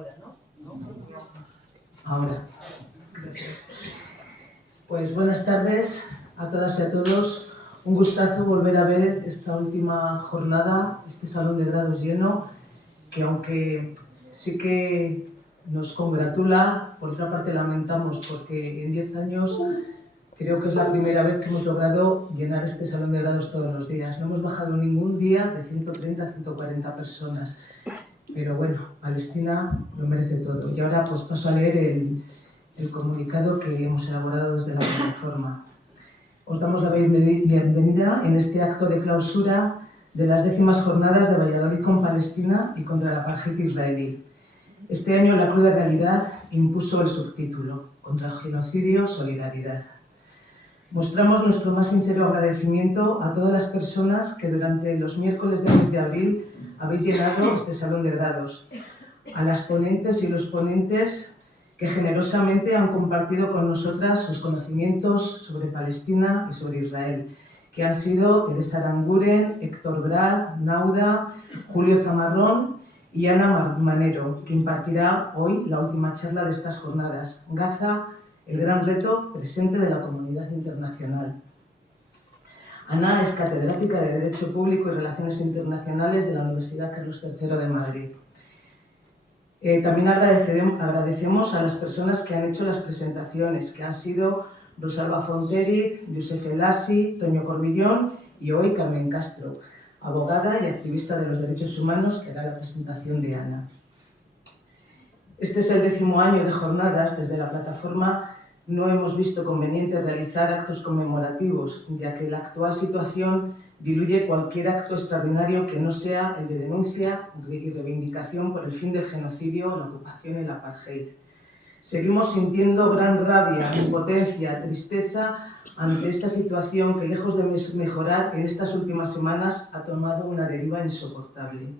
Ahora, ¿no? Ahora. Gracias. Pues buenas tardes a todas y a todos. Un gustazo volver a ver esta última jornada, este salón de grados lleno, que aunque sí que nos congratula, por otra parte lamentamos, porque en 10 años creo que es la primera vez que hemos logrado llenar este salón de grados todos los días. No hemos bajado ningún día de 130 a 140 personas. Pero bueno, Palestina lo merece todo. Y ahora pues paso a leer el comunicado que hemos elaborado desde la plataforma. Os damos la bienvenida en este acto de clausura de las 10º jornadas de Valladolid con Palestina y contra la apartheid israelí. Este año la cruda realidad impuso el subtítulo: contra el genocidio, solidaridad. Mostramos nuestro más sincero agradecimiento a todas las personas que durante los miércoles del mes de abril habéis llenado este salón de grados, a las ponentes y los ponentes que generosamente han compartido con nosotras sus conocimientos sobre Palestina y sobre Israel, que han sido Teresa Aranguren, Héctor Brad, Nauda, Julio Zamarrón y Ana Manero, que impartirá hoy la última charla de estas jornadas, Gaza, el gran reto presente de la comunidad internacional. Ana es catedrática de Derecho Público y Relaciones Internacionales de la Universidad Carlos III de Madrid. También agradecemos a las personas que han hecho las presentaciones, que han sido Rosalba Fonteriz, Josep Elassi, Toño Corbillón y hoy Carmen Castro, abogada y activista de los derechos humanos, que hará la presentación de Ana. Este es el 10º año de jornadas. Desde la plataforma no hemos visto conveniente realizar actos conmemorativos, ya que la actual situación diluye cualquier acto extraordinario que no sea el de denuncia y reivindicación por el fin del genocidio, la ocupación y la apartheid. Seguimos sintiendo gran rabia, impotencia, tristeza ante esta situación que, lejos de mejorar, en estas últimas semanas ha tomado una deriva insoportable.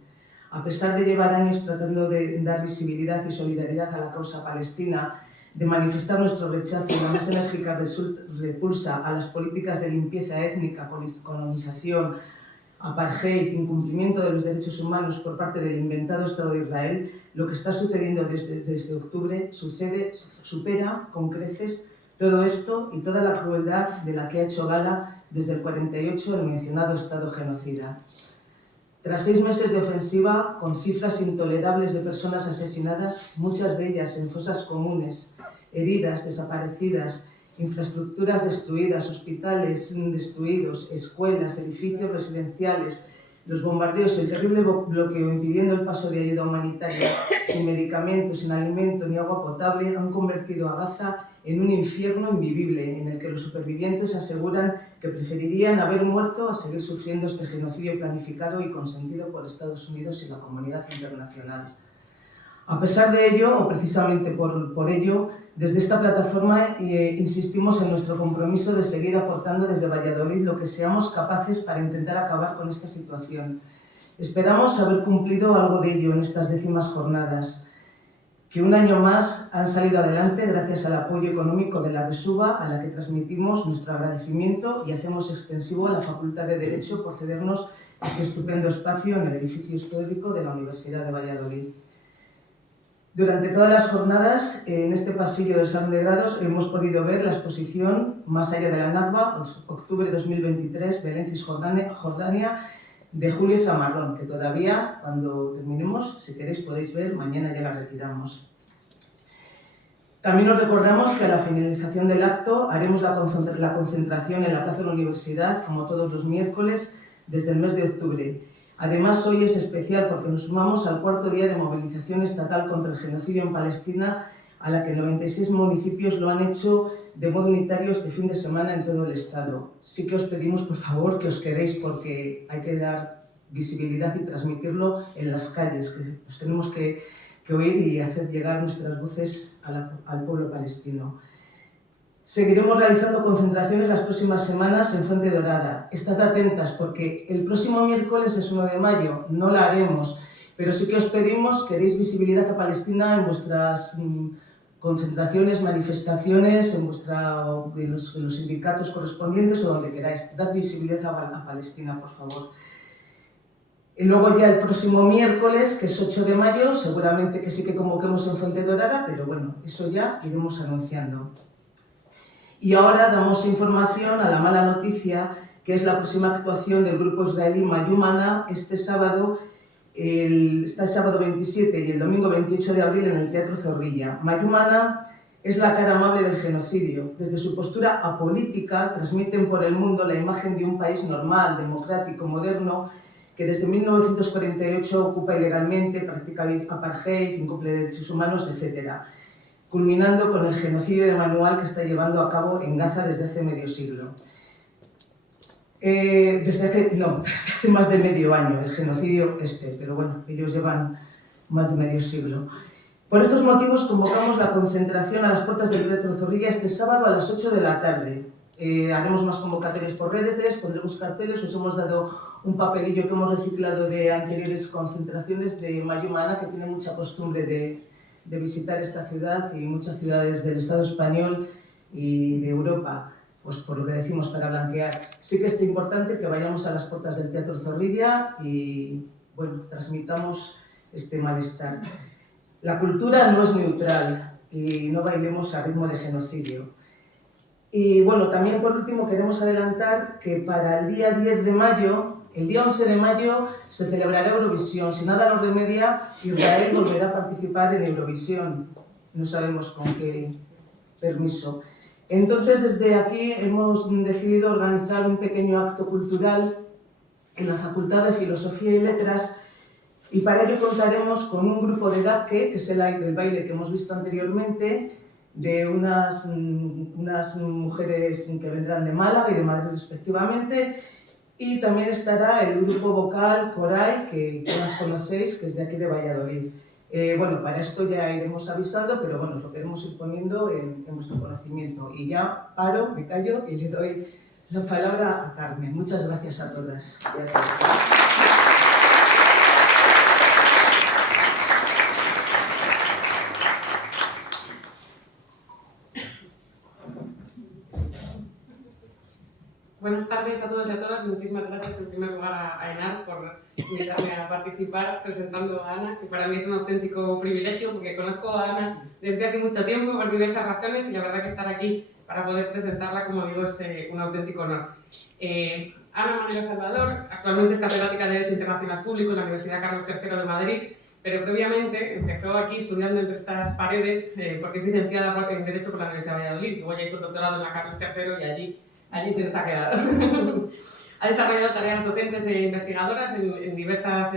A pesar de llevar años tratando de dar visibilidad y solidaridad a la causa palestina, de manifestar nuestro rechazo y la más enérgica repulsa a las políticas de limpieza étnica, colonización, apartheid, incumplimiento de los derechos humanos por parte del inventado Estado de Israel, lo que está sucediendo desde octubre supera con creces todo esto y toda la crueldad de la que ha hecho gala desde el 48 el mencionado Estado genocida. Tras 6 meses de ofensiva, con cifras intolerables de personas asesinadas, muchas de ellas en fosas comunes, heridas, desaparecidas, infraestructuras destruidas, hospitales destruidos, escuelas, edificios residenciales, los bombardeos y el terrible bloqueo impidiendo el paso de ayuda humanitaria, sin medicamentos, sin alimento ni agua potable, han convertido a Gaza en un infierno invivible, en el que los supervivientes aseguran que preferirían haber muerto a seguir sufriendo este genocidio planificado y consentido por Estados Unidos y la comunidad internacional. A pesar de ello, o precisamente por ello, desde esta plataforma insistimos en nuestro compromiso de seguir aportando desde Valladolid lo que seamos capaces para intentar acabar con esta situación. Esperamos haber cumplido algo de ello en estas 10º jornadas, que un año más han salido adelante gracias al apoyo económico de la Resuba, a la que transmitimos nuestro agradecimiento y hacemos extensivo a la Facultad de Derecho por cedernos este estupendo espacio en el edificio histórico de la Universidad de Valladolid. Durante todas las jornadas, en este pasillo del Salón de Grados, hemos podido ver la exposición Más allá de la Nakba, octubre 2023, Belén, Cisjordania, de Julio Zamarrón, que todavía, cuando terminemos, si queréis podéis ver, mañana ya la retiramos. También os recordamos que a la finalización del acto haremos la concentración en la Plaza de la Universidad, como todos los miércoles, desde el mes de octubre. Además, hoy es especial porque nos sumamos al 4º día de movilización estatal contra el genocidio en Palestina, a la que 96 municipios lo han hecho de modo unitario este fin de semana en todo el Estado. Sí que os pedimos, por favor, que os quedéis porque hay que dar visibilidad y transmitirlo en las calles, que os tenemos que oír y hacer llegar nuestras voces al pueblo palestino. Seguiremos realizando concentraciones las próximas semanas en Fuente Dorada. Estad atentas porque el próximo miércoles es 1 de mayo, no la haremos, pero sí que os pedimos que deis visibilidad a Palestina en vuestras concentraciones, manifestaciones, en los sindicatos correspondientes o donde queráis. Dad visibilidad a Palestina, por favor. Y luego ya el próximo miércoles, que es 8 de mayo, seguramente que sí que convoquemos en Fuenterrabía, pero bueno, eso ya iremos anunciando. Y ahora damos información a la mala noticia, que es la próxima actuación del grupo israelí Mayumana este sábado 27 y el domingo 28 de abril en el Teatro Zorrilla. Mayumana es la cara amable del genocidio. Desde su postura apolítica transmiten por el mundo la imagen de un país normal, democrático, moderno, que desde 1948 ocupa ilegalmente, practica apartheid, incumple derechos humanos, etc., culminando con el genocidio de manual que está llevando a cabo en Gaza desde hace medio siglo. Desde hace más de medio año, el genocidio pero bueno, ellos llevan más de medio siglo. Por estos motivos convocamos la concentración a las puertas del Teatro Zorrilla este sábado a las 8 de la tarde. Haremos más convocatorias por redes, pondremos carteles, os hemos dado un papelillo que hemos reciclado de anteriores concentraciones de Mayumana, que tiene mucha costumbre de visitar esta ciudad y muchas ciudades del Estado español y de Europa, pues por lo que decimos, para blanquear. Sí que es importante que vayamos a las puertas del Teatro Zorrilla y, bueno, transmitamos este malestar. La cultura no es neutral y no bailemos a ritmo de genocidio. Y bueno, también por último queremos adelantar que para el día 10 de mayo, el día 11 de mayo, se celebrará Eurovisión. Si nada nos remedia, Israel volverá a participar en Eurovisión. No sabemos con qué permiso. Entonces, desde aquí hemos decidido organizar un pequeño acto cultural en la Facultad de Filosofía y Letras, y para ello contaremos con un grupo de Dabke, que es el baile que hemos visto anteriormente, de unas mujeres que vendrán de Málaga y de Madrid respectivamente, y también estará el grupo vocal Coray, que las conocéis, que es de aquí de Valladolid. Bueno, para esto ya iremos avisando, pero bueno, lo queremos ir poniendo en vuestro conocimiento. Y ya paro, me callo y le doy la palabra a Carmen. Muchas gracias a todas. Gracias. Buenas tardes a todos y a todas y muchísimas gracias en primer lugar a Enar por invitarme a participar presentando a Ana, que para mí es un auténtico privilegio porque conozco a Ana desde hace mucho tiempo por diversas razones y la verdad que estar aquí para poder presentarla, como digo, es un auténtico honor. Ana Manero Salvador actualmente es catedrática de Derecho Internacional Público en la Universidad Carlos III de Madrid, pero previamente empezó aquí estudiando entre estas paredes porque es licenciada en Derecho por la Universidad de Valladolid, luego ya hizo un doctorado en la Carlos III y allí se nos ha quedado. Ha desarrollado tareas docentes e investigadoras en diversas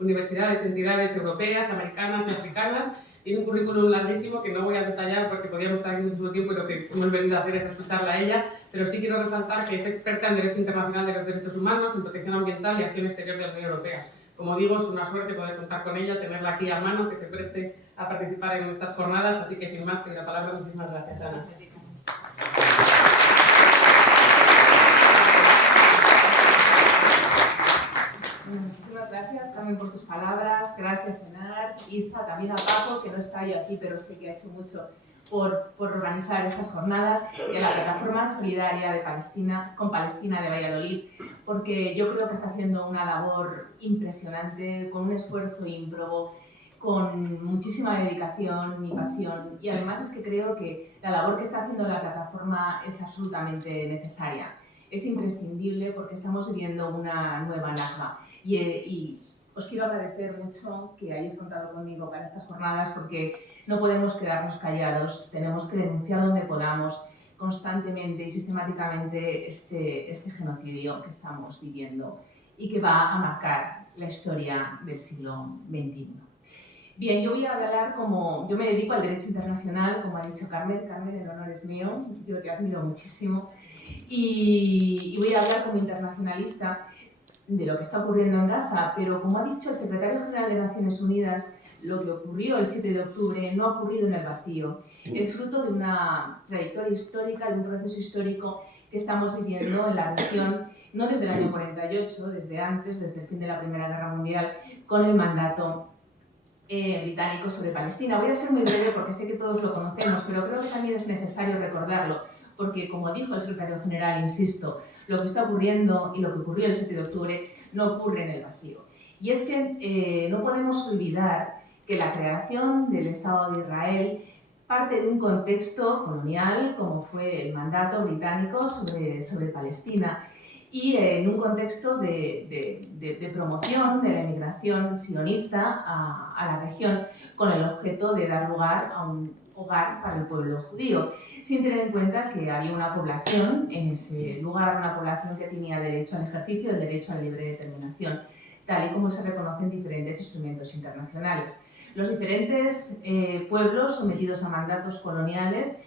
universidades, entidades europeas, americanas y africanas. Tiene un currículum larguísimo que no voy a detallar porque podríamos estar aquí muchísimo tiempo y lo que hemos venido a hacer es escucharla a ella, pero sí quiero resaltar que es experta en Derecho Internacional de los Derechos Humanos, en Protección Ambiental y Acción Exterior de la Unión Europea. Como digo, es una suerte poder contar con ella, tenerla aquí a mano, que se preste a participar en estas jornadas, así que sin más, te doy la palabra. Muchísimas gracias, Ana. Muchísimas gracias, Carmen, por tus palabras. Gracias, Enar, Isa, también a Paco, que no está hoy aquí, pero sé que ha hecho mucho por organizar estas jornadas, y a la Plataforma Solidaria de Palestina, con Palestina de Valladolid, porque yo creo que está haciendo una labor impresionante, con un esfuerzo ímprobo, con muchísima dedicación y pasión. Y además es que creo que la labor que está haciendo la plataforma es absolutamente necesaria. Es imprescindible porque estamos viviendo una nueva Nakba. Y os quiero agradecer mucho que hayáis contado conmigo para estas jornadas porque no podemos quedarnos callados, tenemos que denunciar donde podamos constantemente y sistemáticamente este genocidio que estamos viviendo y que va a marcar la historia del siglo XXI. Bien, yo voy a hablar yo me dedico al derecho internacional, como ha dicho Carmen. Carmen, el honor es mío, yo te admiro muchísimo. Y voy a hablar como internacionalista de lo que está ocurriendo en Gaza, pero como ha dicho el secretario general de Naciones Unidas, lo que ocurrió el 7 de octubre no ha ocurrido en el vacío. Es fruto de una trayectoria histórica, de un proceso histórico que estamos viviendo en la región, no desde el año 48, desde antes, desde el fin de la Primera Guerra Mundial, con el mandato británico sobre Palestina. Voy a ser muy breve porque sé que todos lo conocemos, pero creo que también es necesario recordarlo, porque como dijo el secretario general, insisto, lo que está ocurriendo y lo que ocurrió el 7 de octubre no ocurre en el vacío. Y es que no podemos olvidar que la creación del Estado de Israel parte de un contexto colonial, como fue el mandato británico sobre Palestina, y en un contexto de promoción de la emigración sionista a la región, con el objeto de dar lugar a un hogar para el pueblo judío, sin tener en cuenta que había una población en ese lugar, una población que tenía derecho al ejercicio del derecho a la libre determinación, tal y como se reconoce en diferentes instrumentos internacionales. Los diferentes pueblos sometidos a mandatos coloniales,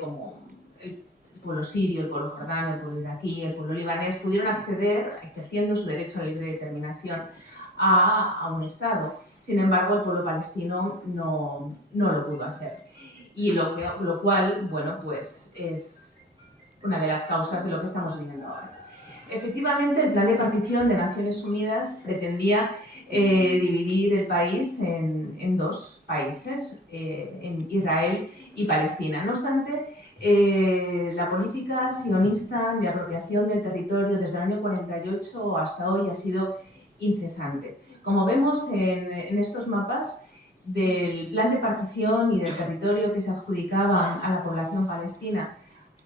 como el pueblo sirio, el pueblo jordano, el pueblo iraquí, el pueblo libanés, pudieron acceder, ejerciendo su derecho a la libre determinación, a un Estado. Sin embargo, el pueblo palestino no lo pudo hacer. Y lo cual, bueno, pues es una de las causas de lo que estamos viviendo ahora. Efectivamente, el plan de partición de Naciones Unidas pretendía dividir el país en dos países, en Israel y Palestina. No obstante, la política sionista de apropiación del territorio desde el año 48 hasta hoy ha sido incesante. Como vemos en estos mapas, del plan de partición y del territorio que se adjudicaba a la población palestina,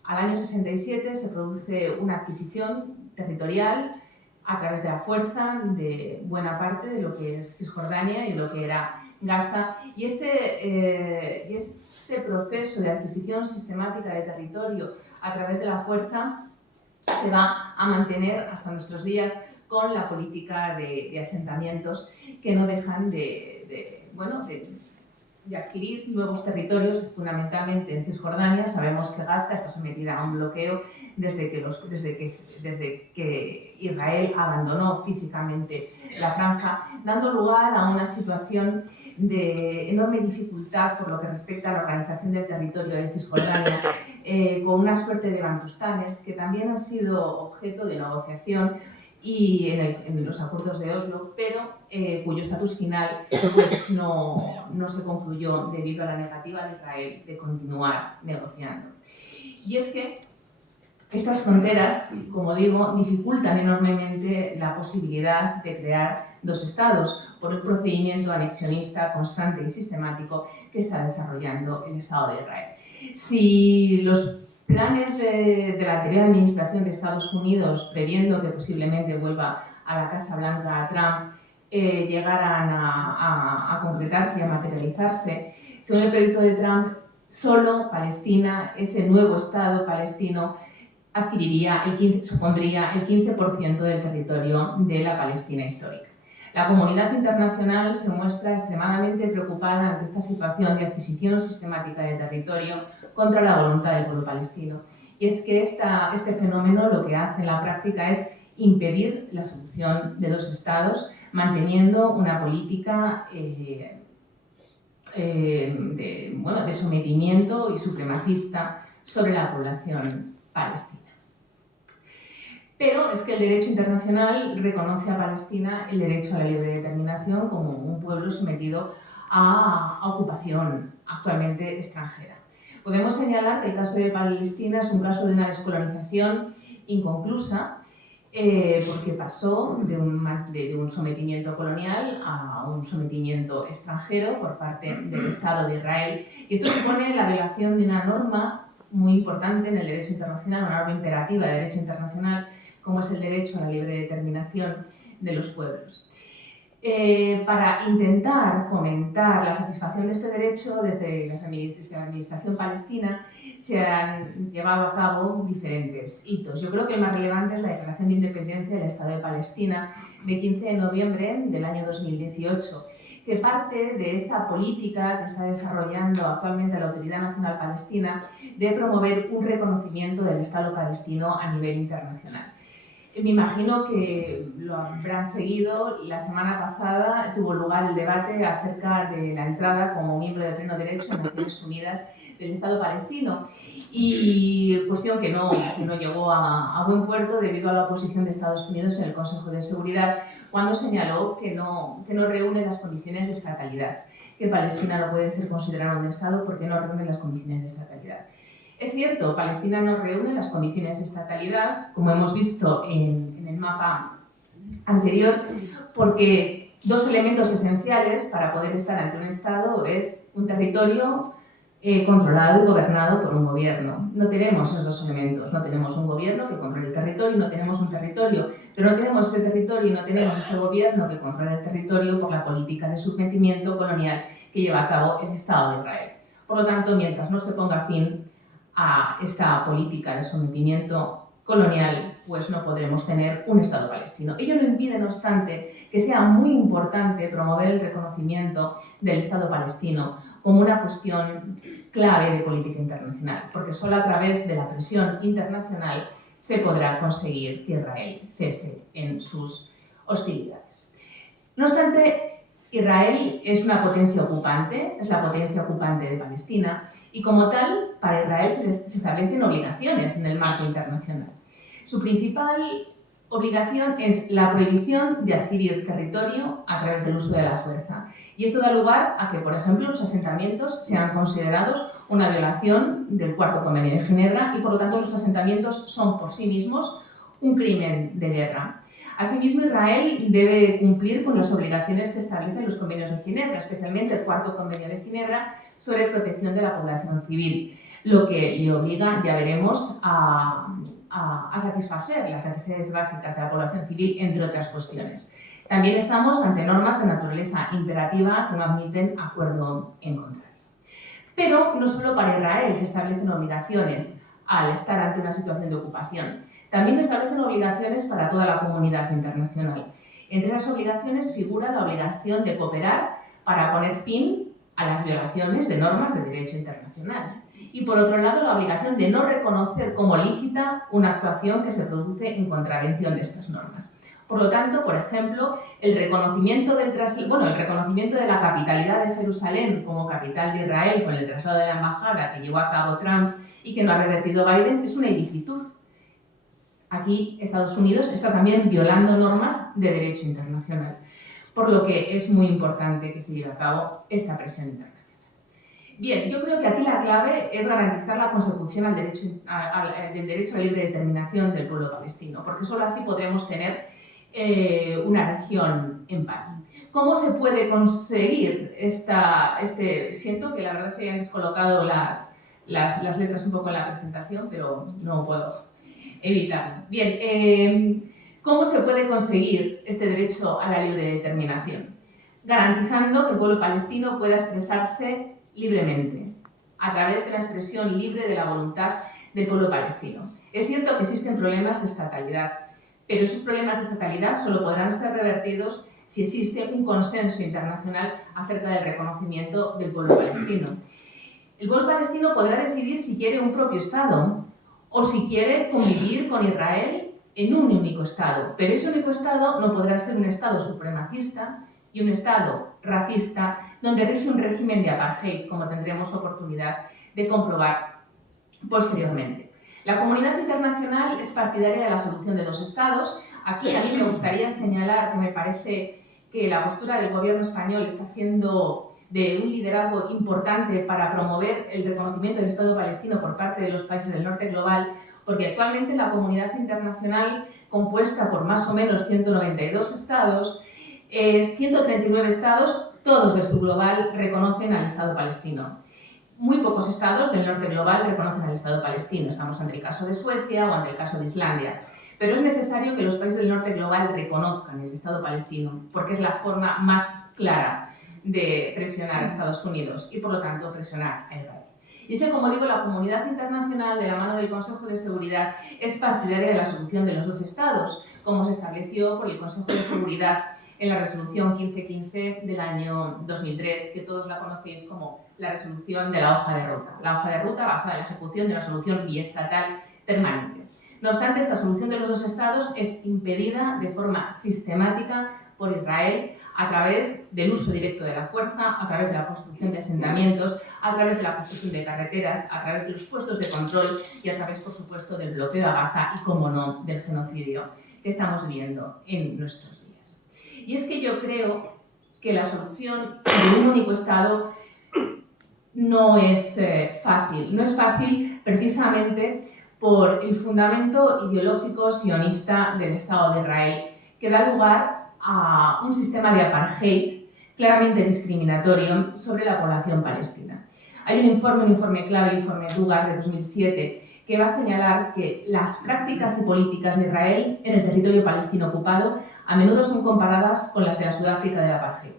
al año 67 se produce una adquisición territorial a través de la fuerza de buena parte de lo que es Cisjordania y de lo que era Gaza. Y este proceso de adquisición sistemática de territorio a través de la fuerza se va a mantener hasta nuestros días con la política de asentamientos que no dejan de adquirir nuevos territorios, fundamentalmente en Cisjordania. Sabemos que Gaza está sometida a un bloqueo desde que Israel abandonó físicamente la franja, dando lugar a una situación de enorme dificultad por lo que respecta a la organización del territorio de Cisjordania, con una suerte de bantustanes que también han sido objeto de negociación y en los acuerdos de Oslo, pero cuyo estatus final pues, no se concluyó debido a la negativa de Israel de continuar negociando. Y es que estas fronteras, como digo, dificultan enormemente la posibilidad de crear dos estados por el procedimiento anexionista constante y sistemático que está desarrollando el Estado de Israel. Si los planes de la anterior administración de Estados Unidos, previendo que posiblemente vuelva a la Casa Blanca a Trump, llegaran a concretarse y a materializarse, según el proyecto de Trump, solo Palestina, ese nuevo Estado palestino, supondría el 15% del territorio de la Palestina histórica. La comunidad internacional se muestra extremadamente preocupada ante esta situación de adquisición sistemática de territorio contra la voluntad del pueblo palestino. Y es que este fenómeno lo que hace en la práctica es impedir la solución de dos estados, manteniendo una política de sometimiento y supremacista sobre la población palestina. Pero es que el derecho internacional reconoce a Palestina el derecho a la libre determinación como un pueblo sometido a ocupación actualmente extranjera. Podemos señalar que el caso de Palestina es un caso de una descolonización inconclusa, porque pasó de un sometimiento colonial a un sometimiento extranjero por parte del Estado de Israel. Y esto supone la violación de una norma muy importante en el derecho internacional, una norma imperativa de derecho internacional, como es el derecho a la libre determinación de los pueblos. Para intentar fomentar la satisfacción de este derecho, desde la administración palestina se han llevado a cabo diferentes hitos. Yo creo que el más relevante es la Declaración de Independencia del Estado de Palestina de 15 de noviembre del año 2018, que parte de esa política que está desarrollando actualmente la Autoridad Nacional Palestina de promover un reconocimiento del Estado palestino a nivel internacional. Me imagino que lo habrán seguido. La semana pasada tuvo lugar el debate acerca de la entrada como miembro de pleno derecho en Naciones Unidas del Estado palestino, y cuestión que no llegó a buen puerto debido a la oposición de Estados Unidos en el Consejo de Seguridad, cuando señaló que no reúne las condiciones de estatalidad, que Palestina no puede ser considerada un Estado porque no reúne las condiciones de estatalidad. Es cierto, Palestina no reúne las condiciones de estatalidad, como hemos visto en el mapa anterior, porque dos elementos esenciales para poder estar ante un Estado es un territorio controlado y gobernado por un gobierno. No tenemos esos dos elementos, no tenemos un gobierno que controle el territorio, no tenemos un territorio, pero no tenemos ese territorio y no tenemos ese gobierno que controla el territorio por la política de sometimiento colonial que lleva a cabo el Estado de Israel. Por lo tanto, mientras no se ponga fin a esta política de sometimiento colonial, pues no podremos tener un Estado palestino. Ello no impide, no obstante, que sea muy importante promover el reconocimiento del Estado palestino como una cuestión clave de política internacional, porque solo a través de la presión internacional se podrá conseguir que Israel cese en sus hostilidades. No obstante, Israel es una potencia ocupante, es la potencia ocupante de Palestina, y como tal, para Israel se establecen obligaciones en el marco internacional. Su principal obligación es la prohibición de adquirir territorio a través del uso de la fuerza. Y esto da lugar a que, por ejemplo, los asentamientos sean considerados una violación del Cuarto Convenio de Ginebra y, por lo tanto, los asentamientos son por sí mismos un crimen de guerra. Asimismo, Israel debe cumplir con las obligaciones que establecen los convenios de Ginebra, especialmente el Cuarto Convenio de Ginebra sobre protección de la población civil, lo que le obliga, ya veremos, a satisfacer las necesidades básicas de la población civil, entre otras cuestiones. También estamos ante normas de naturaleza imperativa que no admiten acuerdo en contrario. Pero no solo para Israel se establecen obligaciones al estar ante una situación de ocupación, también se establecen obligaciones para toda la comunidad internacional. Entre esas obligaciones figura la obligación de cooperar para poner fin a las violaciones de normas de derecho internacional. Y por otro lado, la obligación de no reconocer como lícita una actuación que se produce en contravención de estas normas. Por lo tanto, por ejemplo, el reconocimiento de la capitalidad de Jerusalén como capital de Israel con el traslado de la embajada que llevó a cabo Trump y que no ha revertido Biden es una ilicitud. Aquí Estados Unidos está también violando normas de derecho internacional, por lo que es muy importante que se lleve a cabo esta presión internacional. Bien, yo creo que aquí la clave es garantizar la consecución del derecho a la libre determinación del pueblo palestino, porque solo así podremos tener una región en paz. ¿Cómo se puede conseguir siento que la verdad se hayan descolocado las letras un poco en la presentación, pero no puedo evitarlo. Bien, ¿cómo se puede conseguir este derecho a la libre determinación? Garantizando que el pueblo palestino pueda expresarse libremente, a través de la expresión libre de la voluntad del pueblo palestino. Es cierto que existen problemas de estatalidad, pero esos problemas de estatalidad solo podrán ser revertidos si existe un consenso internacional acerca del reconocimiento del pueblo palestino. El pueblo palestino podrá decidir si quiere un propio Estado o si quiere convivir con Israel en un único Estado, pero ese único Estado no podrá ser un Estado supremacista y un Estado racista donde rige un régimen de apartheid, como tendremos oportunidad de comprobar posteriormente. La comunidad internacional es partidaria de la solución de dos estados. Aquí a mí me gustaría señalar que me parece que la postura del gobierno español está siendo de un liderazgo importante para promover el reconocimiento del Estado palestino por parte de los países del norte global, porque actualmente la comunidad internacional, compuesta por más o menos 192 estados, 139 estados, todos de su global, reconocen al Estado palestino. Muy pocos estados del norte global reconocen al Estado palestino. Estamos ante el caso de Suecia o ante el caso de Islandia. Pero es necesario que los países del norte global reconozcan el Estado palestino, porque es la forma más clara de presionar a Estados Unidos y, por lo tanto, presionar a Israel. Y es que, como digo, la comunidad internacional, de la mano del Consejo de Seguridad, es partidaria de la solución de los dos estados, como se estableció por el Consejo de Seguridad en la resolución 1515 del año 2003, que todos la conocéis como la resolución de la hoja de ruta. La hoja de ruta basada en la ejecución de una solución biestatal permanente. No obstante, esta solución de los dos estados es impedida de forma sistemática por Israel a través del uso directo de la fuerza, a través de la construcción de asentamientos, a través de la construcción de carreteras, a través de los puestos de control y a través, por supuesto, del bloqueo a Gaza y, como no, del genocidio que estamos viviendo en nuestros días. Y es que yo creo que la solución de un único Estado no es fácil. No es fácil precisamente por el fundamento ideológico sionista del Estado de Israel, que da lugar a un sistema de apartheid claramente discriminatorio sobre la población palestina. Hay un informe clave, el informe Dugard de 2007, que va a señalar que las prácticas y políticas de Israel en el territorio palestino ocupado a menudo son comparadas con las de la Sudáfrica del apartheid.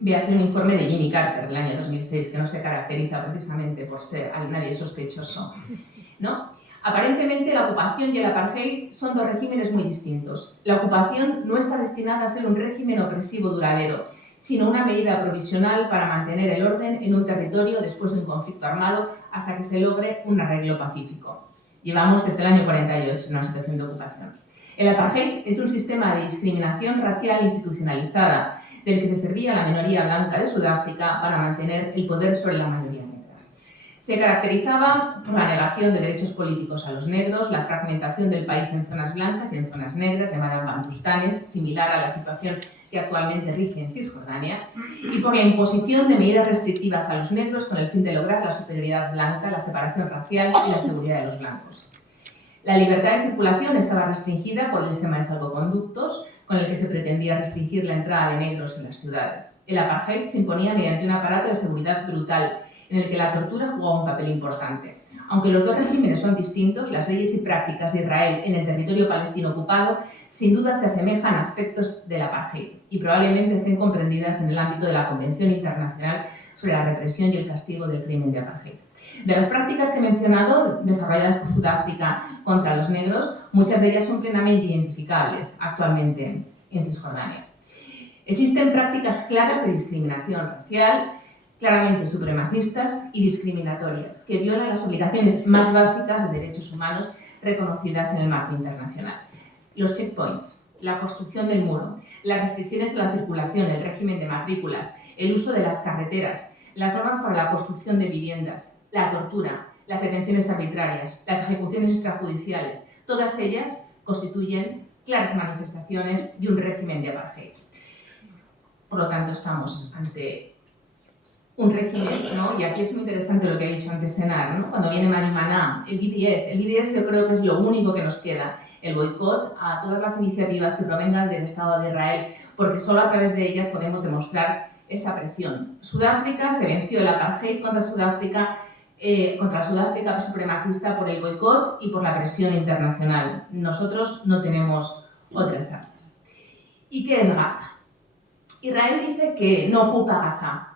Véase un informe de Jimmy Carter del año 2006, que no se caracteriza precisamente por ser nadie sospechoso, ¿no? Aparentemente, la ocupación y el apartheid son dos regímenes muy distintos. La ocupación no está destinada a ser un régimen opresivo duradero, sino una medida provisional para mantener el orden en un territorio después de un conflicto armado hasta que se logre un arreglo pacífico. Llevamos desde el año 48 en una situación de ocupación. El apartheid es un sistema de discriminación racial institucionalizada, del que se servía la minoría blanca de Sudáfrica para mantener el poder sobre la mayoría negra. Se caracterizaba por la negación de derechos políticos a los negros, la fragmentación del país en zonas blancas y en zonas negras, llamadas bantustanes, similar a la situación que actualmente rige en Cisjordania, y por la imposición de medidas restrictivas a los negros con el fin de lograr la superioridad blanca, la separación racial y la seguridad de los blancos. La libertad de circulación estaba restringida por el sistema de salvoconductos, con el que se pretendía restringir la entrada de negros en las ciudades. El apartheid se imponía mediante un aparato de seguridad brutal, en el que la tortura jugaba un papel importante. Aunque los dos regímenes son distintos, las leyes y prácticas de Israel en el territorio palestino ocupado sin duda se asemejan a aspectos del apartheid y probablemente estén comprendidas en el ámbito de la Convención Internacional sobre la Represión y el Castigo del Crimen de Apartheid. De las prácticas que he mencionado, desarrolladas por Sudáfrica contra los negros, muchas de ellas son plenamente identificables actualmente en Cisjordania. Existen prácticas claras de discriminación racial, claramente supremacistas y discriminatorias, que violan las obligaciones más básicas de derechos humanos reconocidas en el marco internacional. Los checkpoints, la construcción del muro, las restricciones de la circulación, el régimen de matrículas, el uso de las carreteras, las normas para la construcción de viviendas, la tortura, las detenciones arbitrarias, las ejecuciones extrajudiciales, todas ellas constituyen claras manifestaciones de un régimen de apartheid. Por lo tanto, estamos ante un régimen, ¿no? Y aquí es muy interesante lo que ha dicho antes Senar, ¿no? Cuando viene Mani Maná, el BDS yo creo que es lo único que nos queda, el boicot a todas las iniciativas que provengan del Estado de Israel, porque solo a través de ellas podemos demostrar esa presión. Sudáfrica, se venció el apartheid contra la Sudáfrica supremacista por el boicot y por la presión internacional. Nosotros no tenemos otras armas. ¿Y qué es Gaza? Israel dice que no ocupa Gaza,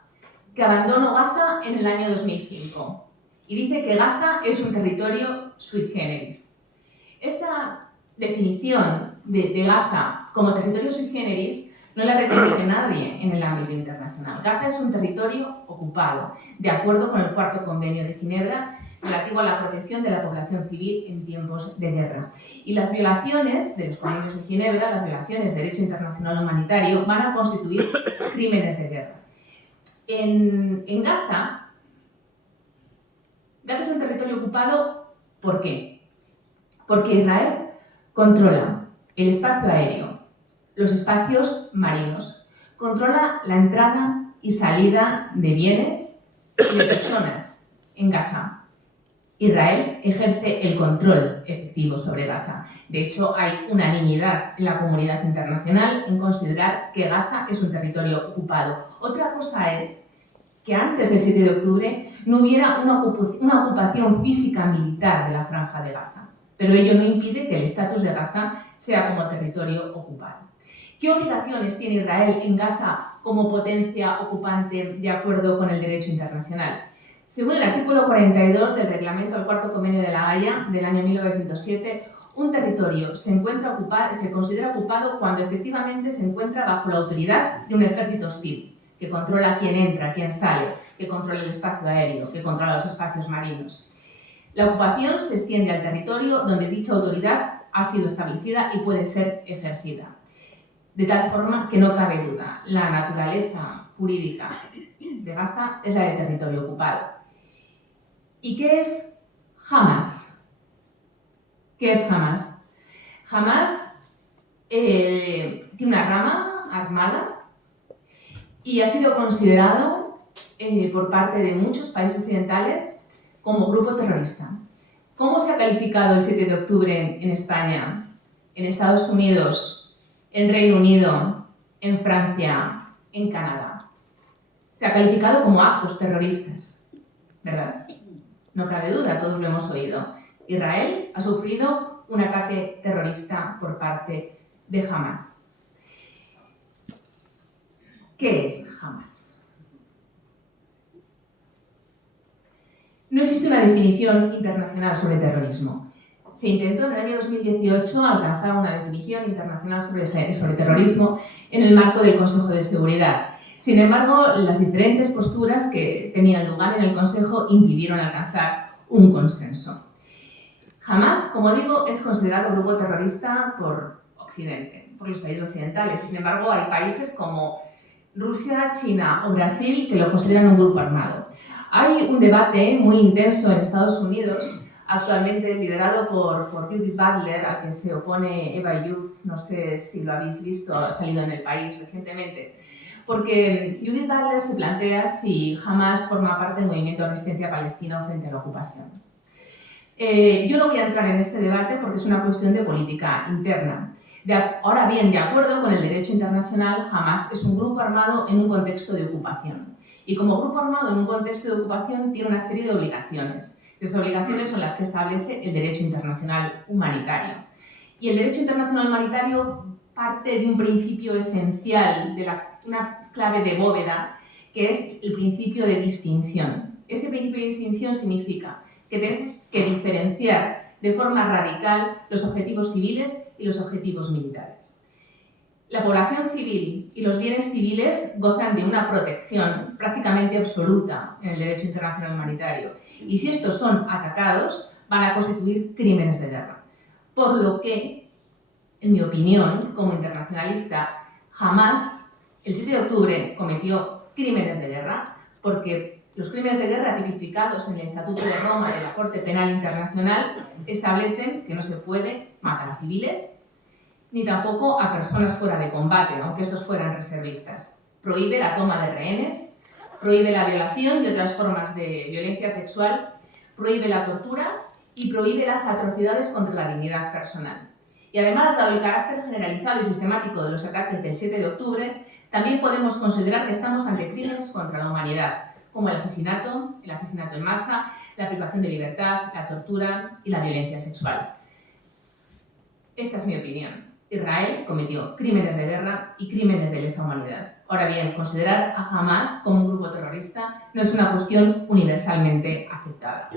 que abandonó Gaza en el año 2005 y dice que Gaza es un territorio sui generis. Esta definición de Gaza como territorio sui generis no la reconoce nadie en el ámbito internacional. Gaza es un territorio ocupado, de acuerdo con el Cuarto Convenio de Ginebra relativo a la protección de la población civil en tiempos de guerra. Y las violaciones de los convenios de Ginebra, las violaciones de derecho internacional humanitario, van a constituir crímenes de guerra. En Gaza es un territorio ocupado, ¿por qué? Porque Israel controla el espacio aéreo, los espacios marinos, controla la entrada y salida de bienes y de personas en Gaza. Israel ejerce el control efectivo sobre Gaza. De hecho, hay unanimidad en la comunidad internacional en considerar que Gaza es un territorio ocupado. Otra cosa es que antes del 7 de octubre no hubiera una ocupación física militar de la Franja de Gaza, pero ello no impide que el estatus de Gaza sea como territorio ocupado. ¿Qué obligaciones tiene Israel en Gaza como potencia ocupante de acuerdo con el derecho internacional? Según el artículo 42 del Reglamento al Cuarto Convenio de La Haya del año 1907, un territorio se considera ocupado cuando efectivamente se encuentra bajo la autoridad de un ejército hostil, que controla quién entra, quién sale, que controla el espacio aéreo, que controla los espacios marinos. La ocupación se extiende al territorio donde dicha autoridad ha sido establecida y puede ser ejercida. De tal forma que no cabe duda, la naturaleza jurídica de Gaza es la de territorio ocupado. ¿Y qué es Hamas? ¿Qué es Hamas? Hamas tiene una rama armada y ha sido considerado por parte de muchos países occidentales como grupo terrorista. ¿Cómo se ha calificado el 7 de octubre en España, en Estados Unidos en Reino Unido, en Francia, en Canadá. Se ha calificado como actos terroristas, ¿verdad? No cabe duda, todos lo hemos oído. Israel ha sufrido un ataque terrorista por parte de Hamás. ¿Qué es Hamás? No existe una definición internacional sobre terrorismo. Se intentó en el año 2018 alcanzar una definición internacional sobre terrorismo en el marco del Consejo de Seguridad. Sin embargo, las diferentes posturas que tenían lugar en el Consejo impidieron alcanzar un consenso. Hamás, como digo, es considerado grupo terrorista por Occidente, por los países occidentales. Sin embargo, hay países como Rusia, China o Brasil que lo consideran un grupo armado. Hay un debate muy intenso en Estados Unidos, actualmente liderado por Judith Butler, al que se opone Eva Youth, no sé si lo habéis visto, ha salido en El País recientemente, porque Judith Butler se plantea si Hamás forma parte del movimiento de resistencia palestino frente a la ocupación. Yo no voy a entrar en este debate porque es una cuestión de política interna. Ahora bien, de acuerdo con el derecho internacional, Hamás es un grupo armado en un contexto de ocupación. Y como grupo armado en un contexto de ocupación tiene una serie de obligaciones. Esas obligaciones son las que establece el derecho internacional humanitario. Y el derecho internacional humanitario parte de un principio esencial, de una clave de bóveda, que es el principio de distinción. Este principio de distinción significa que tenemos que diferenciar de forma radical los objetivos civiles y los objetivos militares. La población civil y los bienes civiles gozan de una protección prácticamente absoluta en el derecho internacional humanitario. Y si estos son atacados, van a constituir crímenes de guerra. Por lo que, en mi opinión, como internacionalista, Hamás, el 7 de octubre, cometió crímenes de guerra porque los crímenes de guerra tipificados en el Estatuto de Roma de la Corte Penal Internacional establecen que no se puede matar a civiles ni tampoco a personas fuera de combate, aunque estos fueran reservistas. Prohíbe la toma de rehenes, prohíbe la violación y otras formas de violencia sexual, prohíbe la tortura y prohíbe las atrocidades contra la dignidad personal. Y además, dado el carácter generalizado y sistemático de los ataques del 7 de octubre, también podemos considerar que estamos ante crímenes contra la humanidad, como el asesinato en masa, la privación de libertad, la tortura y la violencia sexual. Esta es mi opinión. Israel cometió crímenes de guerra y crímenes de lesa humanidad. Ahora bien, considerar a Hamás como un grupo terrorista no es una cuestión universalmente aceptada.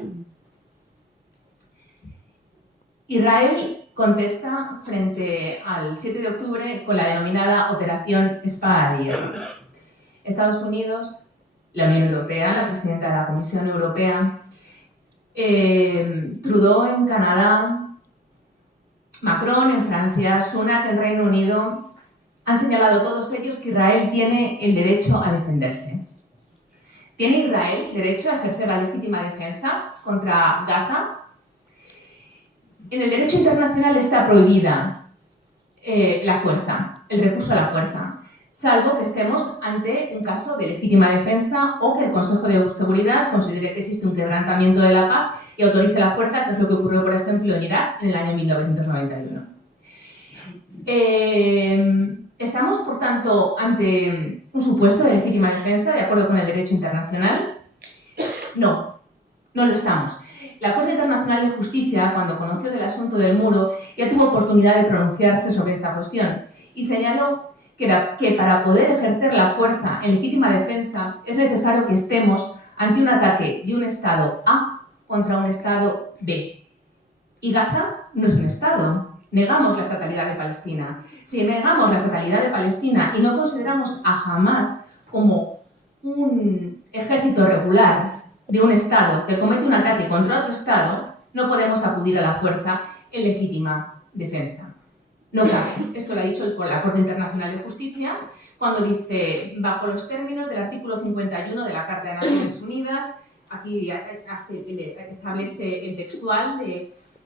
Israel contesta frente al 7 de octubre con la denominada Operación Espada de Hierro. Estados Unidos, la Unión Europea, la presidenta de la Comisión Europea, Trudeau en Canadá, Macron en Francia, Sunak en Reino Unido, han señalado todos ellos que Israel tiene el derecho a defenderse. ¿Tiene Israel derecho a ejercer la legítima defensa contra Gaza? En el derecho internacional está prohibida la fuerza, el recurso a la fuerza, salvo que estemos ante un caso de legítima defensa o que el Consejo de Seguridad considere que existe un quebrantamiento de la paz y autorice la fuerza, que es lo que ocurrió, por ejemplo, en Irak en el año 1991. ¿Estamos, por tanto, ante un supuesto de legítima defensa de acuerdo con el derecho internacional? No, no lo estamos. La Corte Internacional de Justicia, cuando conoció del asunto del muro, ya tuvo oportunidad de pronunciarse sobre esta cuestión y señaló que para poder ejercer la fuerza en legítima defensa es necesario que estemos ante un ataque de un Estado A contra un Estado B. Y Gaza no es un Estado. Negamos la estatalidad de Palestina. Si negamos la estatalidad de Palestina y no consideramos a Hamás como un ejército regular de un Estado que comete un ataque contra otro Estado, no podemos acudir a la fuerza en legítima defensa. No cabe. Esto lo ha dicho la Corte Internacional de Justicia cuando dice, bajo los términos del artículo 51 de la Carta de Naciones Unidas, aquí establece el textual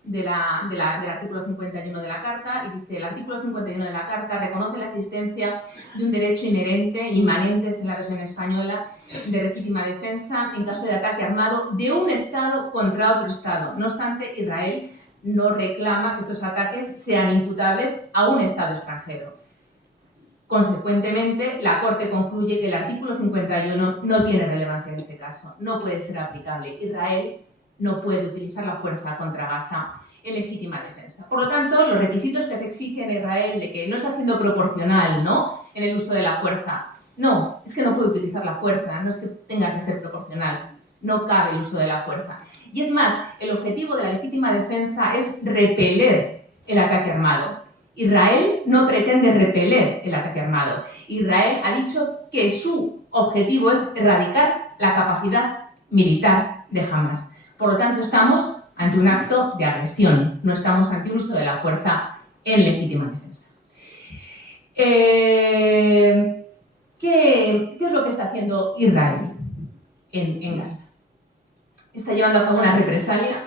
del artículo 51 de la Carta, y dice, el artículo 51 de la Carta reconoce la existencia de un derecho inherente, inmanente, en la versión española, de legítima defensa en caso de ataque armado de un Estado contra otro Estado. No obstante, Israel no reclama que estos ataques sean imputables a un Estado extranjero. Consecuentemente, la Corte concluye que el artículo 51 no tiene relevancia en este caso, no puede ser aplicable. Israel no puede utilizar la fuerza contra Gaza en legítima defensa. Por lo tanto, los requisitos que se exigen en Israel de que no está siendo proporcional, ¿no?, en el uso de la fuerza, no, es que no puede utilizar la fuerza, no es que tenga que ser proporcional, no cabe el uso de la fuerza. Y es más, el objetivo de la legítima defensa es repeler el ataque armado. Israel no pretende repeler el ataque armado. Israel ha dicho que su objetivo es erradicar la capacidad militar de Hamas. Por lo tanto, estamos ante un acto de agresión, no estamos ante un uso de la fuerza en legítima defensa. ¿Qué es lo que está haciendo Israel en Gaza? Está llevando a cabo una represalia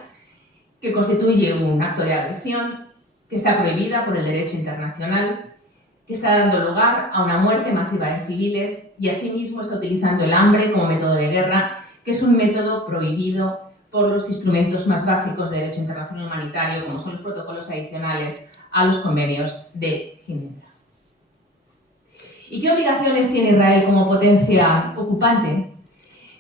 que constituye un acto de agresión, que está prohibida por el derecho internacional, que está dando lugar a una muerte masiva de civiles y asimismo está utilizando el hambre como método de guerra, que es un método prohibido por los instrumentos más básicos de derecho internacional humanitario, como son los protocolos adicionales a los convenios de Ginebra. ¿Y qué obligaciones tiene Israel como potencia ocupante?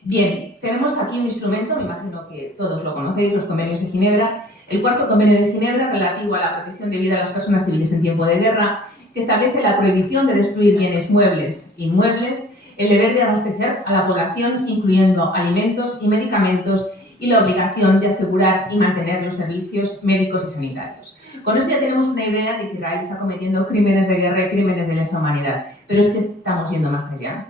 Bien, tenemos aquí un instrumento, me imagino que todos lo conocéis, los convenios de Ginebra, el cuarto convenio de Ginebra relativo a la protección de vida de las personas civiles en tiempo de guerra, que establece la prohibición de destruir bienes muebles e inmuebles, el deber de abastecer a la población, incluyendo alimentos y medicamentos, y la obligación de asegurar y mantener los servicios médicos y sanitarios. Con esto ya tenemos una idea de que Israel está cometiendo crímenes de guerra y crímenes de lesa humanidad, pero es que estamos yendo más allá.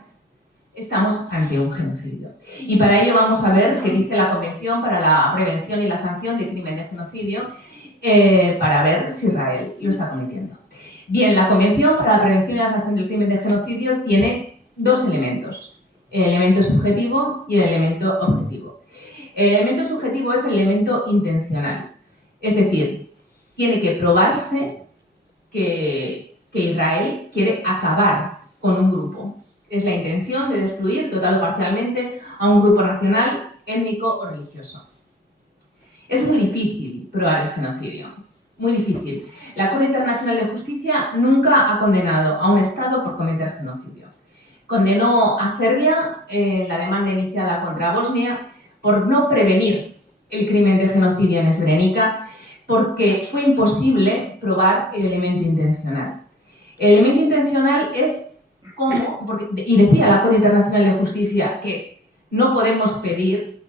Estamos ante un genocidio. Y para ello vamos a ver qué dice la Convención para la Prevención y la Sanción de Crimen de Genocidio, para ver si Israel lo está cometiendo. Bien, la Convención para la Prevención y la Sanción del Crimen de Genocidio tiene dos elementos, el elemento subjetivo y el elemento objetivo. El elemento subjetivo es el elemento intencional, es decir, tiene que probarse que Israel quiere acabar con un grupo. Es la intención de destruir total o parcialmente a un grupo nacional, étnico o religioso. Es muy difícil probar el genocidio, muy difícil. La Corte Internacional de Justicia nunca ha condenado a un Estado por cometer genocidio. Condenó a Serbia en la demanda iniciada contra Bosnia por no prevenir el crimen de genocidio en Srebrenica, porque fue imposible probar el elemento intencional. El elemento intencional es ¿cómo? Y decía la Corte Internacional de Justicia que no podemos pedir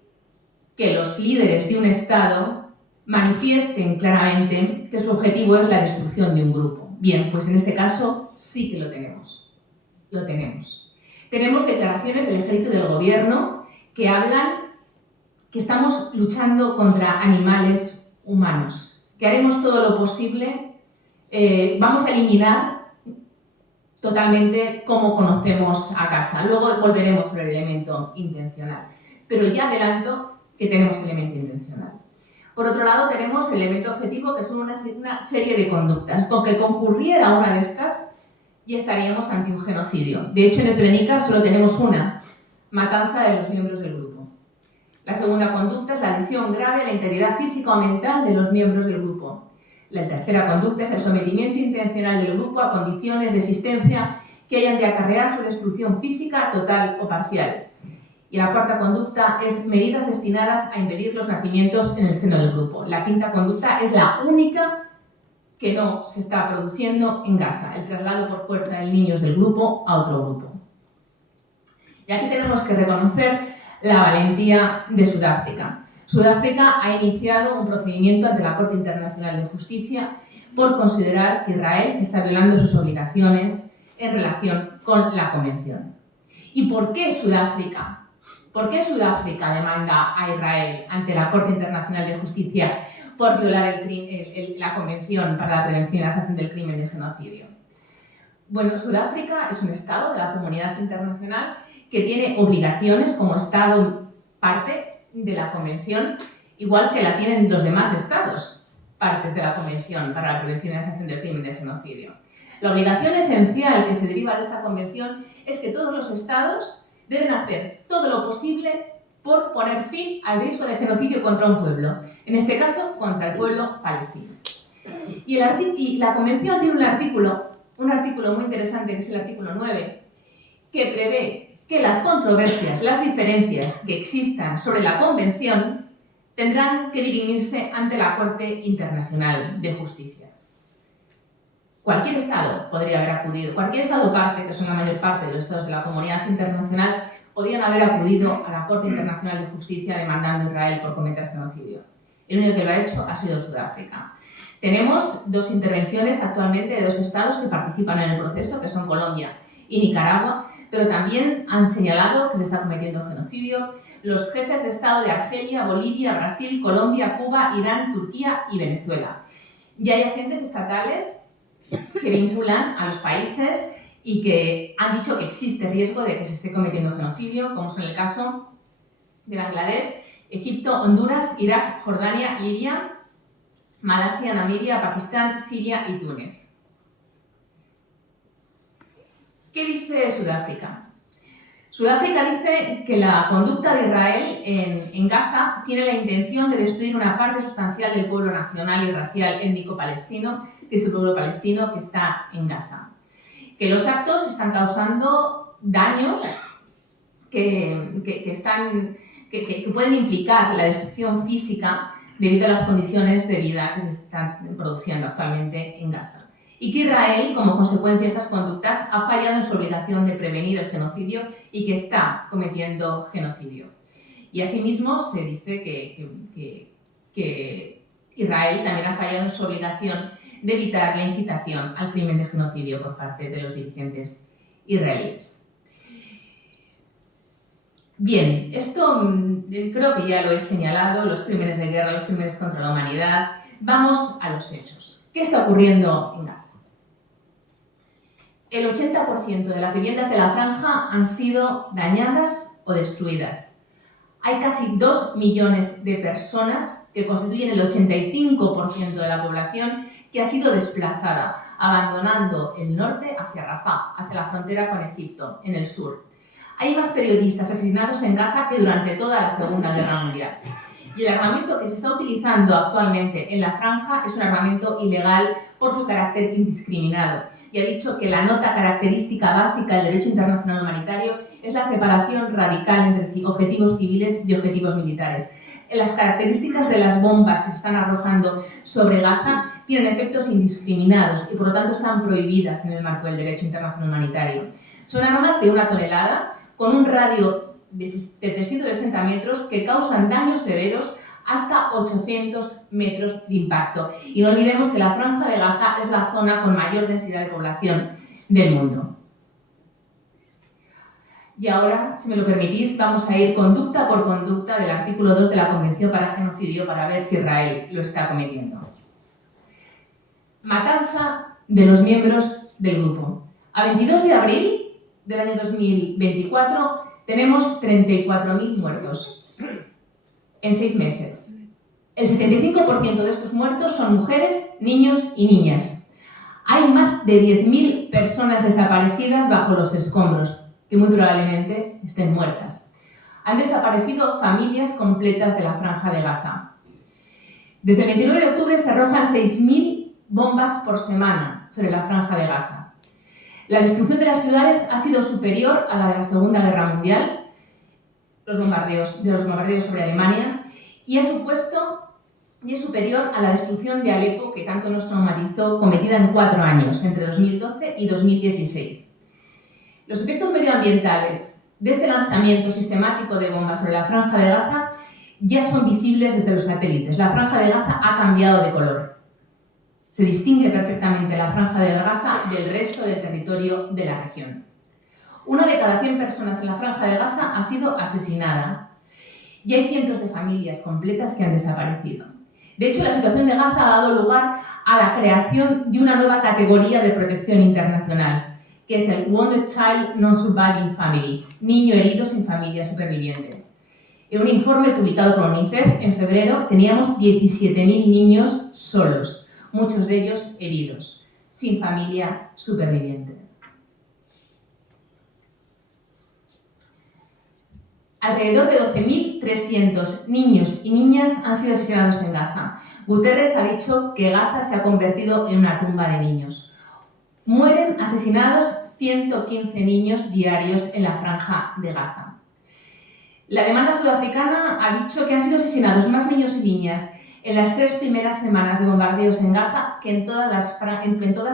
que los líderes de un Estado manifiesten claramente que su objetivo es la destrucción de un grupo. Bien, pues en este caso sí que lo tenemos. Lo tenemos. Tenemos declaraciones del ejército y del gobierno que hablan que estamos luchando contra animales humanos, que haremos todo lo posible, vamos a eliminar totalmente cómo conocemos a Gaza. Luego volveremos sobre el elemento intencional. Pero ya adelanto que tenemos elemento intencional. Por otro lado, tenemos el elemento objetivo, que son una serie de conductas. Con que concurriera una de estas, ya estaríamos ante un genocidio. De hecho, en Srebrenica solo tenemos una, matanza de los miembros del grupo. La segunda conducta es la lesión grave a la integridad física o mental de los miembros del grupo. La tercera conducta es el sometimiento intencional del grupo a condiciones de existencia que hayan de acarrear su destrucción física total o parcial. Y la cuarta conducta es medidas destinadas a impedir los nacimientos en el seno del grupo. La quinta conducta es la única que no se está produciendo en Gaza, el traslado por fuerza de niños del grupo a otro grupo. Y aquí tenemos que reconocer la valentía de Sudáfrica. Sudáfrica ha iniciado un procedimiento ante la Corte Internacional de Justicia por considerar que Israel está violando sus obligaciones en relación con la Convención. ¿Y por qué Sudáfrica? ¿Por qué Sudáfrica demanda a Israel ante la Corte Internacional de Justicia por violar la Convención para la Prevención y la Sanción del Crimen de Genocidio? Bueno, Sudáfrica es un Estado de la comunidad internacional que tiene obligaciones como Estado parte de la Convención, igual que la tienen los demás Estados, partes de la Convención para la Prevención y la Sanción del Crimen de Genocidio. La obligación esencial que se deriva de esta Convención es que todos los Estados deben hacer todo lo posible por poner fin al riesgo de genocidio contra un pueblo, en este caso contra el pueblo palestino. Y la Convención tiene un un artículo muy interesante, que es el artículo 9, que prevé que las controversias, las diferencias que existan sobre la Convención tendrán que dirimirse ante la Corte Internacional de Justicia. Cualquier Estado podría haber acudido, cualquier Estado parte, que son la mayor parte de los Estados de la comunidad internacional, podían haber acudido a la Corte Internacional de Justicia demandando a Israel por cometer genocidio. El único que lo ha hecho ha sido Sudáfrica. Tenemos dos intervenciones actualmente de dos estados que participan en el proceso, que son Colombia y Nicaragua, pero también han señalado que se está cometiendo genocidio los jefes de Estado de Argelia, Bolivia, Brasil, Colombia, Cuba, Irán, Turquía y Venezuela. Y hay agentes estatales que vinculan a los países y que han dicho que existe riesgo de que se esté cometiendo genocidio, como son el caso de Bangladesh, Egipto, Honduras, Irak, Jordania, Libia, Malasia, Namibia, Pakistán, Siria y Túnez. ¿Qué dice Sudáfrica? Sudáfrica dice que la conducta de Israel en Gaza tiene la intención de destruir una parte sustancial del pueblo nacional y racial étnico-palestino, que es el pueblo palestino que está en Gaza. Que los actos están causando daños que pueden implicar la destrucción física debido a las condiciones de vida que se están produciendo actualmente en Gaza. Y que Israel, como consecuencia de estas conductas, ha fallado en su obligación de prevenir el genocidio y que está cometiendo genocidio. Y asimismo se dice que Israel también ha fallado en su obligación de evitar la incitación al crimen de genocidio por parte de los dirigentes israelíes. Bien, esto creo que ya lo he señalado, los crímenes de guerra, los crímenes contra la humanidad. Vamos a los hechos. ¿Qué está ocurriendo en Gaza? El 80% de las viviendas de la franja han sido dañadas o destruidas. Hay casi 2 millones de personas, que constituyen el 85% de la población, que ha sido desplazada, abandonando el norte hacia Rafah, hacia la frontera con Egipto, en el sur. Hay más periodistas asesinados en Gaza que durante toda la Segunda Guerra Mundial. Y el armamento que se está utilizando actualmente en la franja es un armamento ilegal por su carácter indiscriminado. Y ha dicho que la nota característica básica del derecho internacional humanitario es la separación radical entre objetivos civiles y objetivos militares. Las características de las bombas que se están arrojando sobre Gaza tienen efectos indiscriminados y por lo tanto están prohibidas en el marco del derecho internacional humanitario. Son armas de 1 tonelada con un radio de 360 metros que causan daños severos hasta 800 metros de impacto. Y no olvidemos que la Franja de Gaza es la zona con mayor densidad de población del mundo. Y ahora, si me lo permitís, vamos a ir conducta por conducta del artículo 2 de la Convención para Genocidio para ver si Israel lo está cometiendo. Matanza de los miembros del grupo. A 22 de abril del año 2024 tenemos 34.000 muertos. En 6 meses. El 75% de estos muertos son mujeres, niños y niñas. Hay más de 10.000 personas desaparecidas bajo los escombros, que muy probablemente estén muertas. Han desaparecido familias completas de la Franja de Gaza. Desde el 29 de octubre se arrojan 6.000 bombas por semana sobre la Franja de Gaza. La destrucción de las ciudades ha sido superior a la de la Segunda Guerra Mundial, los bombardeos sobre Alemania, y es superior a la destrucción de Alepo, que tanto nos traumatizó, cometida en 4 años, entre 2012 y 2016. Los efectos medioambientales de este lanzamiento sistemático de bombas sobre la Franja de Gaza ya son visibles desde los satélites. La Franja de Gaza ha cambiado de color. Se distingue perfectamente la Franja de Gaza del resto del territorio de la región. 1 de cada 100 personas en la Franja de Gaza ha sido asesinada y hay cientos de familias completas que han desaparecido. De hecho, la situación de Gaza ha dado lugar a la creación de una nueva categoría de protección internacional, que es el Wounded Child Non-Surviving Family, niño herido sin familia superviviente. En un informe publicado por UNICEF en febrero teníamos 17.000 niños solos, muchos de ellos heridos, sin familia superviviente. Alrededor de 12.300 niños y niñas han sido asesinados en Gaza. Guterres ha dicho que Gaza se ha convertido en una tumba de niños. Mueren asesinados 115 niños diarios en la franja de Gaza. La demanda sudafricana ha dicho que han sido asesinados más niños y niñas en las 3 primeras semanas de bombardeos en Gaza que en todas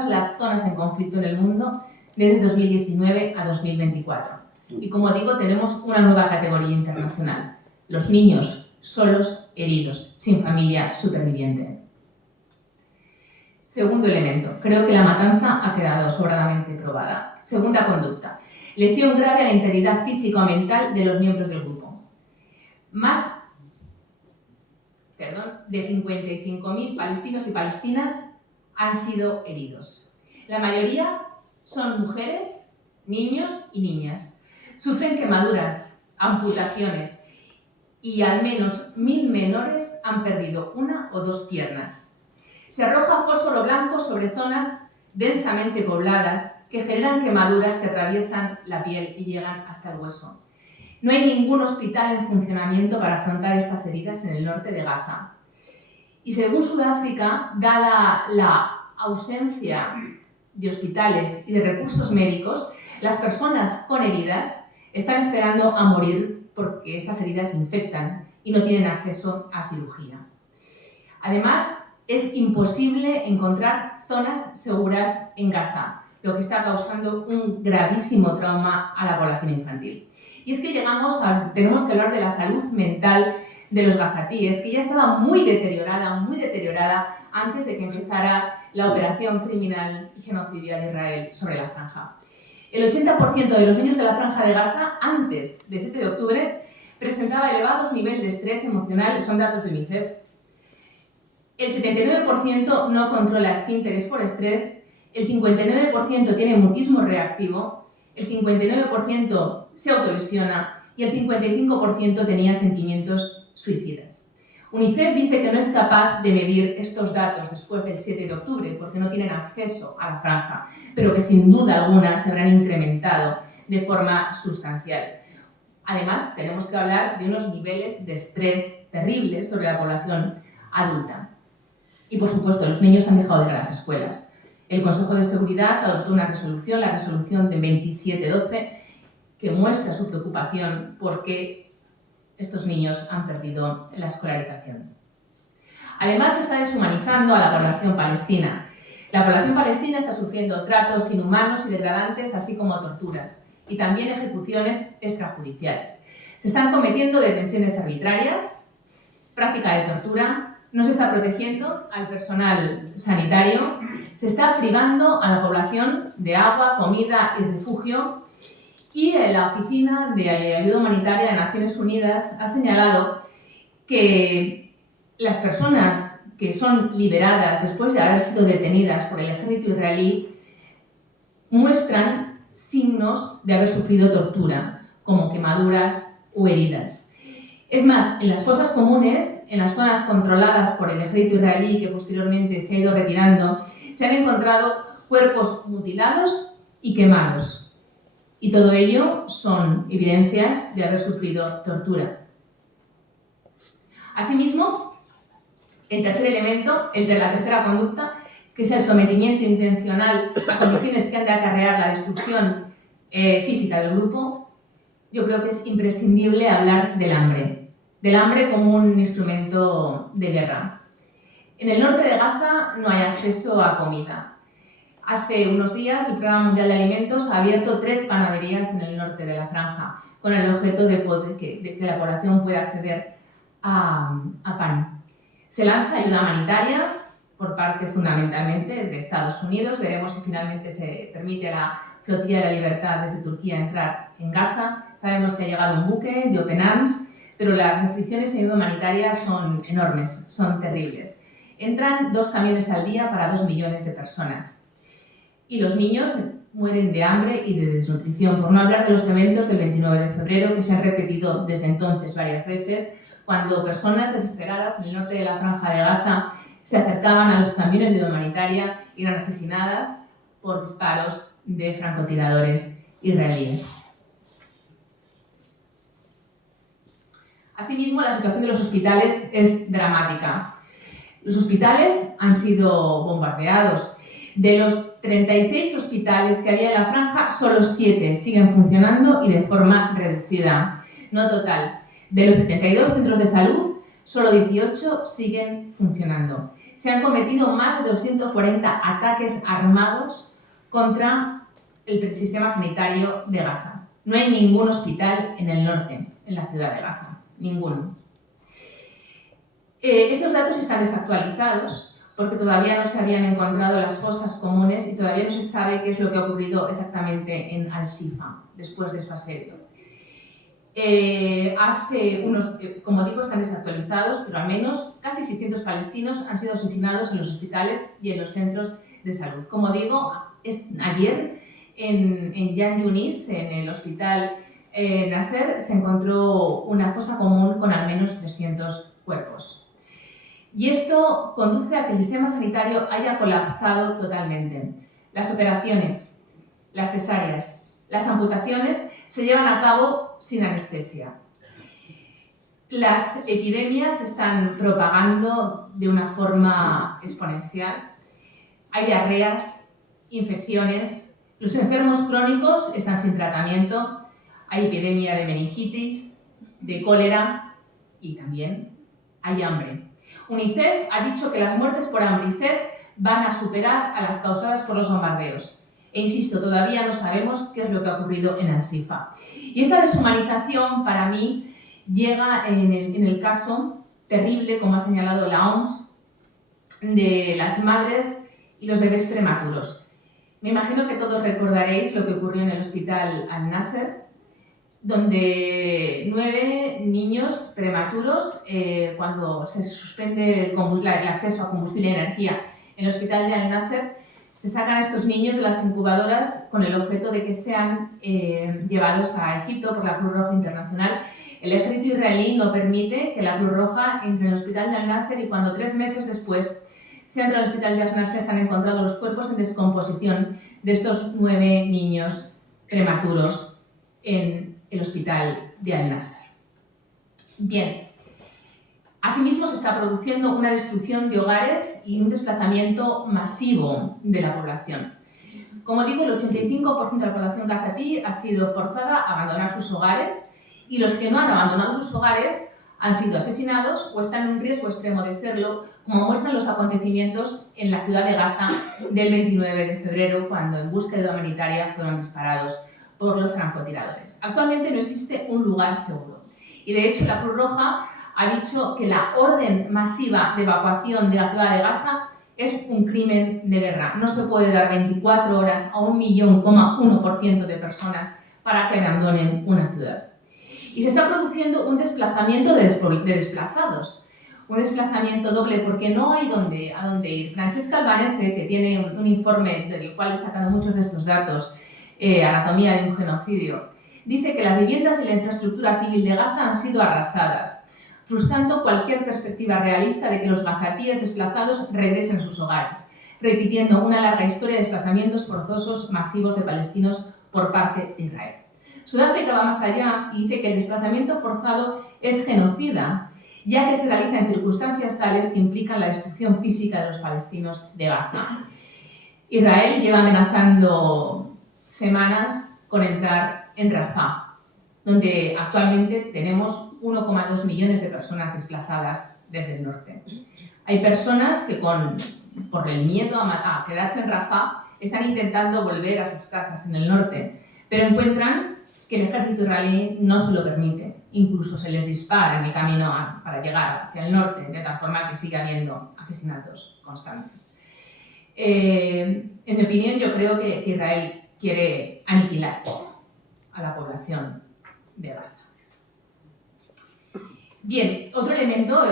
las zonas en conflicto en el mundo desde 2019 a 2024. Y como digo, tenemos una nueva categoría internacional: los niños solos, heridos, sin familia superviviente. Segundo elemento, creo que la matanza ha quedado sobradamente probada. Segunda conducta, lesión grave a la integridad física o mental de los miembros del grupo. Más de 55.000 palestinos y palestinas han sido heridos. La mayoría son mujeres, niños y niñas. Sufren quemaduras, amputaciones y al menos 1.000 menores han perdido 1 o 2 piernas. Se arroja fósforo blanco sobre zonas densamente pobladas que generan quemaduras que atraviesan la piel y llegan hasta el hueso. No hay ningún hospital en funcionamiento para afrontar estas heridas en el norte de Gaza. Y según Sudáfrica, dada la ausencia de hospitales y de recursos médicos, las personas con heridas están esperando a morir porque estas heridas infectan y no tienen acceso a cirugía. Además, es imposible encontrar zonas seguras en Gaza, lo que está causando un gravísimo trauma a la población infantil. Y es que tenemos que hablar de la salud mental de los gazatíes, que ya estaba muy deteriorada antes de que empezara la operación criminal y genocidia de Israel sobre la franja. El 80% de los niños de la franja de Gaza, antes del 7 de octubre, presentaba elevados niveles de estrés emocional, son datos del UNICEF. El 79% no controla esfínteres por estrés, el 59% tiene mutismo reactivo, el 59% se autolesiona y el 55% tenía sentimientos suicidas. UNICEF dice que no es capaz de medir estos datos después del 7 de octubre porque no tienen acceso a la franja, pero que sin duda alguna se habrán incrementado de forma sustancial. Además, tenemos que hablar de unos niveles de estrés terribles sobre la población adulta. Y, por supuesto, los niños han dejado de ir a las escuelas. El Consejo de Seguridad adoptó una resolución, la resolución de 2712, que muestra su preocupación porque estos niños han perdido la escolarización. Además, se está deshumanizando a la población palestina. La población palestina está sufriendo tratos inhumanos y degradantes, así como torturas, y también ejecuciones extrajudiciales. Se están cometiendo detenciones arbitrarias, práctica de tortura, no se está protegiendo al personal sanitario, se está privando a la población de agua, comida y refugio, y la Oficina de Ayuda Humanitaria de Naciones Unidas ha señalado que las personas que son liberadas después de haber sido detenidas por el ejército israelí muestran signos de haber sufrido tortura, como quemaduras o heridas. Es más, en las fosas comunes, en las zonas controladas por el ejército israelí, que posteriormente se ha ido retirando, se han encontrado cuerpos mutilados y quemados. Y todo ello son evidencias de haber sufrido tortura. Asimismo, el tercer elemento, el de la tercera conducta, que es el sometimiento intencional a condiciones que han de acarrear la destrucción física del grupo, yo creo que es imprescindible hablar del hambre como un instrumento de guerra. En el norte de Gaza no hay acceso a comida. Hace unos días el Programa Mundial de Alimentos ha abierto 3 panaderías en el norte de la franja, con el objeto de que la población pueda acceder a pan. Se lanza ayuda humanitaria por parte fundamentalmente de Estados Unidos. Veremos si finalmente se permite a la Flotilla de la Libertad desde Turquía entrar en Gaza. Sabemos que ha llegado un buque de Open Arms, pero las restricciones en ayuda humanitaria son enormes, son terribles. Entran 2 camiones al día para 2 millones de personas. Y los niños mueren de hambre y de desnutrición, por no hablar de los eventos del 29 de febrero que se han repetido desde entonces varias veces, cuando personas desesperadas en el norte de la franja de Gaza se acercaban a los camiones de ayuda humanitaria y eran asesinadas por disparos de francotiradores israelíes. Asimismo, la situación de los hospitales es dramática. Los hospitales han sido bombardeados. De los 36 hospitales que había en la franja, solo 7 siguen funcionando y de forma reducida. No total. De los 72 centros de salud, solo 18 siguen funcionando. Se han cometido más de 240 ataques armados contra el sistema sanitario de Gaza. No hay ningún hospital en el norte, en la ciudad de Gaza. Ninguno. Estos datos están desactualizados porque todavía no se habían encontrado las fosas comunes y todavía no se sabe qué es lo que ha ocurrido exactamente en Al-Shifa después de su asedio. Como digo, están desactualizados, pero al menos casi 600 palestinos han sido asesinados en los hospitales y en los centros de salud. Como digo, ayer en Khan Yunis, en el hospital Nasser, se encontró una fosa común con al menos 300 cuerpos. Y esto conduce a que el sistema sanitario haya colapsado totalmente. Las operaciones, las cesáreas, las amputaciones se llevan a cabo sin anestesia. Las epidemias se están propagando de una forma exponencial. Hay diarreas, infecciones, los enfermos crónicos están sin tratamiento, hay epidemia de meningitis, de cólera y también hay hambre. UNICEF ha dicho que las muertes por hambre y sed van a superar a las causadas por los bombardeos. E insisto, todavía no sabemos qué es lo que ha ocurrido en Al-Shifa. Y esta deshumanización, para mí, llega en el caso terrible, como ha señalado la OMS, de las madres y los bebés prematuros. Me imagino que todos recordaréis lo que ocurrió en el hospital Al-Nasser, donde 9 niños prematuros, cuando se suspende el acceso a combustible y energía en el hospital de Al-Nasser, se sacan a estos niños de las incubadoras con el objeto de que sean llevados a Egipto por la Cruz Roja Internacional. El ejército israelí no permite que la Cruz Roja entre en el hospital de Al-Nasser y cuando 3 meses después se entra al hospital de Al-Nasser se han encontrado los cuerpos en descomposición de estos 9 niños prematuros en el hospital de Al-Nasser. Bien, asimismo se está produciendo una destrucción de hogares y un desplazamiento masivo de la población. Como digo, el 85% de la población gazatí ha sido forzada a abandonar sus hogares y los que no han abandonado sus hogares han sido asesinados o están en un riesgo extremo de serlo, como muestran los acontecimientos en la ciudad de Gaza del 29 de febrero, cuando en búsqueda humanitaria fueron disparados por los francotiradores. Actualmente no existe un lugar seguro y de hecho la Cruz Roja ha dicho que la orden masiva de evacuación de la ciudad de Gaza es un crimen de guerra. No se puede dar 24 horas a 1,1% de personas para que abandonen una ciudad. Y se está produciendo un desplazamiento de desplazados, un desplazamiento doble porque no hay a dónde ir. Francesca Albanese, que tiene un informe del cual he sacado muchos de estos datos, Anatomía de un genocidio, dice que las viviendas y la infraestructura civil de Gaza han sido arrasadas, frustrando cualquier perspectiva realista de que los gazatíes desplazados regresen a sus hogares, repitiendo una larga historia de desplazamientos forzosos masivos de palestinos por parte de Israel. Sudáfrica va más allá y dice que el desplazamiento forzado es genocida, ya que se realiza en circunstancias tales que implican la destrucción física de los palestinos de Gaza. Israel lleva amenazando semanas con entrar en Rafah, donde actualmente tenemos 1,2 millones de personas desplazadas desde el norte. Hay personas que por el miedo a quedarse en Rafah están intentando volver a sus casas en el norte, pero encuentran que el ejército israelí no se lo permite. Incluso se les dispara en el camino para llegar hacia el norte, de tal forma que sigue habiendo asesinatos constantes. En mi opinión, yo creo que Israel quiere aniquilar a la población de Gaza. Bien, otro elemento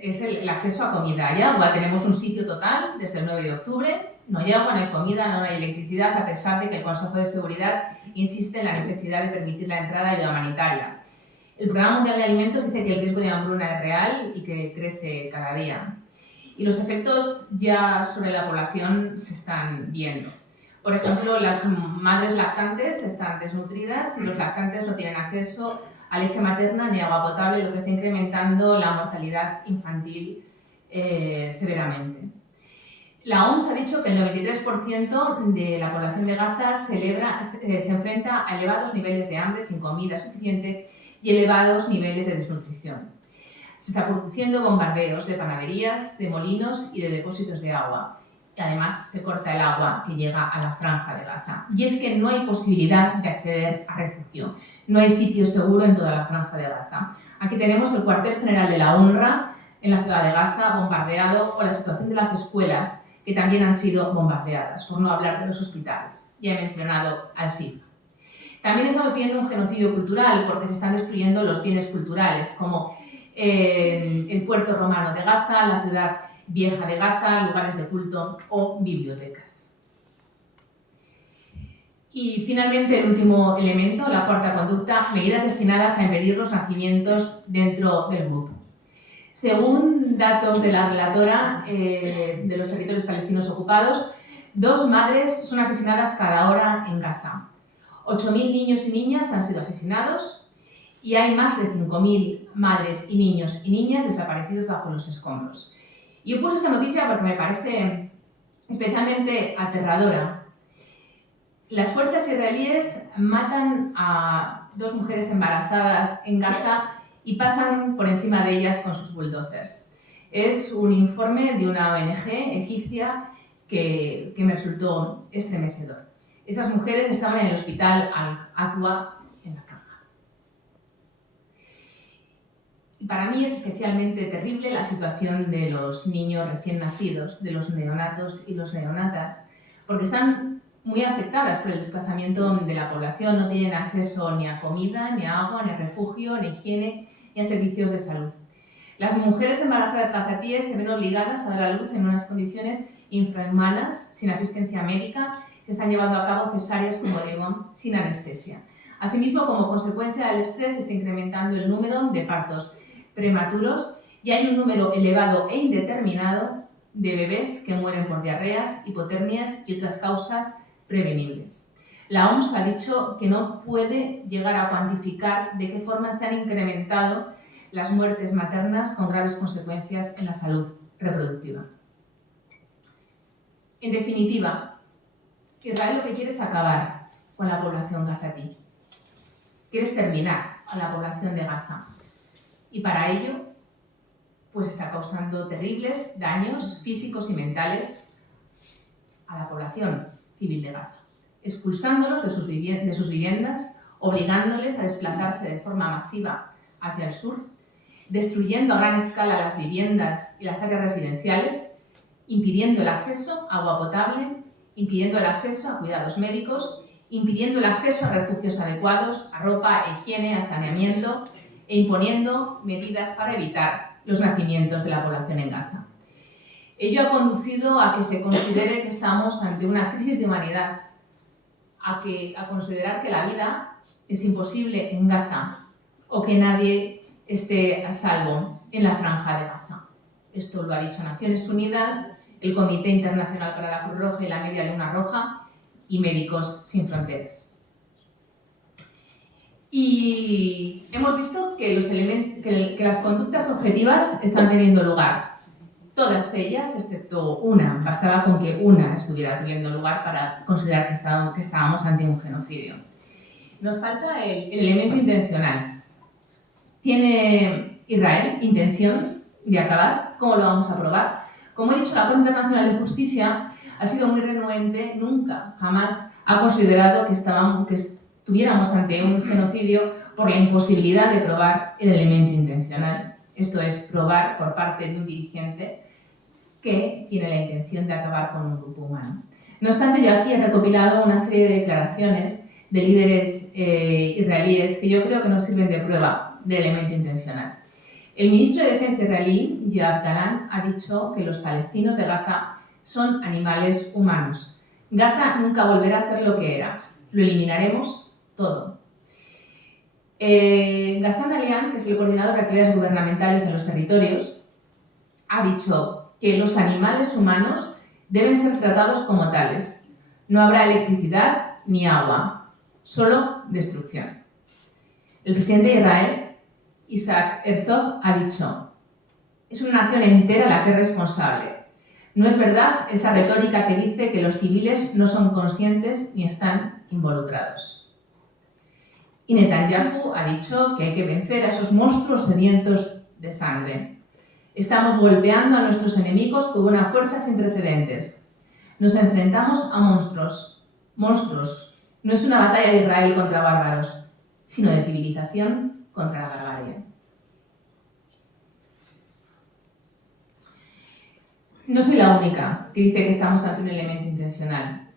es el acceso a comida y agua. Tenemos un sitio total desde el 9 de octubre. No hay agua, no hay comida, no hay electricidad, a pesar de que el Consejo de Seguridad insiste en la necesidad de permitir la entrada de ayuda humanitaria. El Programa Mundial de Alimentos dice que el riesgo de hambruna es real y que crece cada día. Y los efectos ya sobre la población se están viendo. Por ejemplo, las madres lactantes están desnutridas y los lactantes no tienen acceso a leche materna ni agua potable, lo que está incrementando la mortalidad infantil severamente. La OMS ha dicho que el 93% de la población de Gaza se enfrenta a elevados niveles de hambre sin comida suficiente y elevados niveles de desnutrición. Se está produciendo bombardeos de panaderías, de molinos y de depósitos de agua. Y además se corta el agua que llega a la franja de Gaza. Y es que no hay posibilidad de acceder a refugio. No hay sitio seguro en toda la franja de Gaza. Aquí tenemos el cuartel general de la UNRWA en la ciudad de Gaza bombardeado, o la situación de las escuelas que también han sido bombardeadas, por no hablar de los hospitales. Ya he mencionado al Shifa. También estamos viendo un genocidio cultural porque se están destruyendo los bienes culturales, como el puerto romano de Gaza, la ciudad vieja de Gaza, lugares de culto o bibliotecas. Y finalmente el último elemento, la cuarta conducta, medidas destinadas a impedir los nacimientos dentro del grupo. Según datos de la relatora de los territorios palestinos ocupados, 2 madres son asesinadas cada hora en Gaza. 8.000 niños y niñas han sido asesinados y hay más de 5.000 madres y niños y niñas desaparecidos bajo los escombros. Y yo puse esta noticia porque me parece especialmente aterradora. Las fuerzas israelíes matan a 2 mujeres embarazadas en Gaza y pasan por encima de ellas con sus bulldozers. Es un informe de una ONG egipcia que me resultó estremecedor. Esas mujeres estaban en el hospital Al-Aqwa en la franja. Y para mí es especialmente terrible la situación de los niños recién nacidos, de los neonatos y los neonatas, porque están muy afectadas por el desplazamiento de la población, no tienen acceso ni a comida, ni a agua, ni a refugio, ni a higiene, ni a servicios de salud. Las mujeres embarazadas gazatíes se ven obligadas a dar a luz en unas condiciones infrahumanas, sin asistencia médica, que están llevando a cabo cesáreas, como digo, sin anestesia. Asimismo, como consecuencia del estrés, se está incrementando el número de partos prematuros y hay un número elevado e indeterminado de bebés que mueren por diarreas, hipotermias y otras causas prevenibles. La OMS ha dicho que no puede llegar a cuantificar de qué forma se han incrementado las muertes maternas con graves consecuencias en la salud reproductiva. En definitiva, Israel lo que quiere es acabar con la población gazatí. Quieres terminar a la población de Gaza. Y para ello, pues está causando terribles daños físicos y mentales a la población civil de Gaza, expulsándolos de sus viviendas, obligándoles a desplazarse de forma masiva hacia el sur, destruyendo a gran escala las viviendas y las áreas residenciales, impidiendo el acceso a agua potable, impidiendo el acceso a cuidados médicos, impidiendo el acceso a refugios adecuados, a ropa, a higiene, a saneamiento, e imponiendo medidas para evitar los nacimientos de la población en Gaza. Ello ha conducido a que se considere que estamos ante una crisis de humanidad, a considerar que la vida es imposible en Gaza o que nadie esté a salvo en la franja de Gaza. Esto lo ha dicho Naciones Unidas, el Comité Internacional para la Cruz Roja y la Media Luna Roja y Médicos Sin Fronteras. Y hemos visto que las conductas objetivas están teniendo lugar. Todas ellas, excepto una, bastaba con que una estuviera teniendo lugar para considerar que estábamos ante un genocidio. Nos falta el elemento intencional. ¿Tiene Israel intención de acabar? ¿Cómo lo vamos a probar? Como he dicho, la Corte Internacional de Justicia ha sido muy renuente, nunca, jamás ha considerado que estuviéramos ante un genocidio por la imposibilidad de probar el elemento intencional. Esto es, probar por parte de un dirigente que tiene la intención de acabar con un grupo humano. No obstante, yo aquí he recopilado una serie de declaraciones de líderes israelíes que yo creo que nos sirven de prueba del elemento intencional. El ministro de Defensa israelí, Yoav Gallant, ha dicho que los palestinos de Gaza son animales humanos. Gaza nunca volverá a ser lo que era. Lo eliminaremos todo. Ghassan Alian, que es el coordinador de actividades gubernamentales en los territorios, ha dicho que los animales humanos deben ser tratados como tales. No habrá electricidad ni agua, solo destrucción. El presidente de Israel, Isaac Herzog, ha dicho: es una nación entera la que es responsable. No es verdad esa retórica que dice que los civiles no son conscientes ni están involucrados. Y Netanyahu ha dicho que hay que vencer a esos monstruos sedientos de sangre. Estamos golpeando a nuestros enemigos con una fuerza sin precedentes. Nos enfrentamos a monstruos. Monstruos. No es una batalla de Israel contra bárbaros, sino de civilización contra la barbarie. No soy la única que dice que estamos ante un elemento intencional.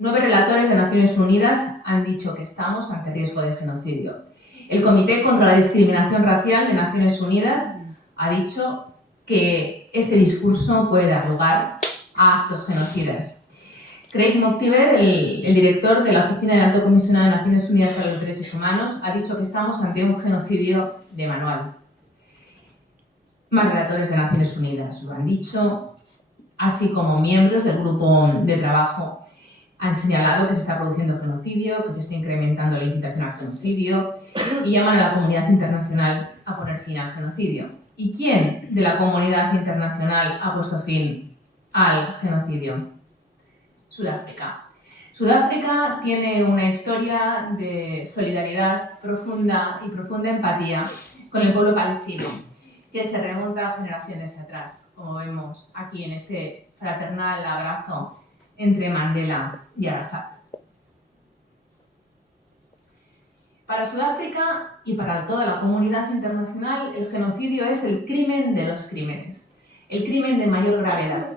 9 relatores de Naciones Unidas han dicho que estamos ante riesgo de genocidio. El Comité contra la Discriminación Racial de Naciones Unidas ha dicho que este discurso puede dar lugar a actos genocidas. Craig McTiver, el director de la Oficina del Alto Comisionado de Naciones Unidas para los Derechos Humanos, ha dicho que estamos ante un genocidio de manual. Más relatores de Naciones Unidas lo han dicho, así como miembros del grupo de trabajo han señalado que se está produciendo genocidio, que se está incrementando la incitación al genocidio y llaman a la comunidad internacional a poner fin al genocidio. ¿Y quién de la comunidad internacional ha puesto fin al genocidio? Sudáfrica. Sudáfrica tiene una historia de solidaridad profunda y profunda empatía con el pueblo palestino, que se remonta a generaciones atrás, como vemos aquí en este fraternal abrazo entre Mandela y Arafat. Para Sudáfrica y para toda la comunidad internacional, el genocidio es el crimen de los crímenes, el crimen de mayor gravedad.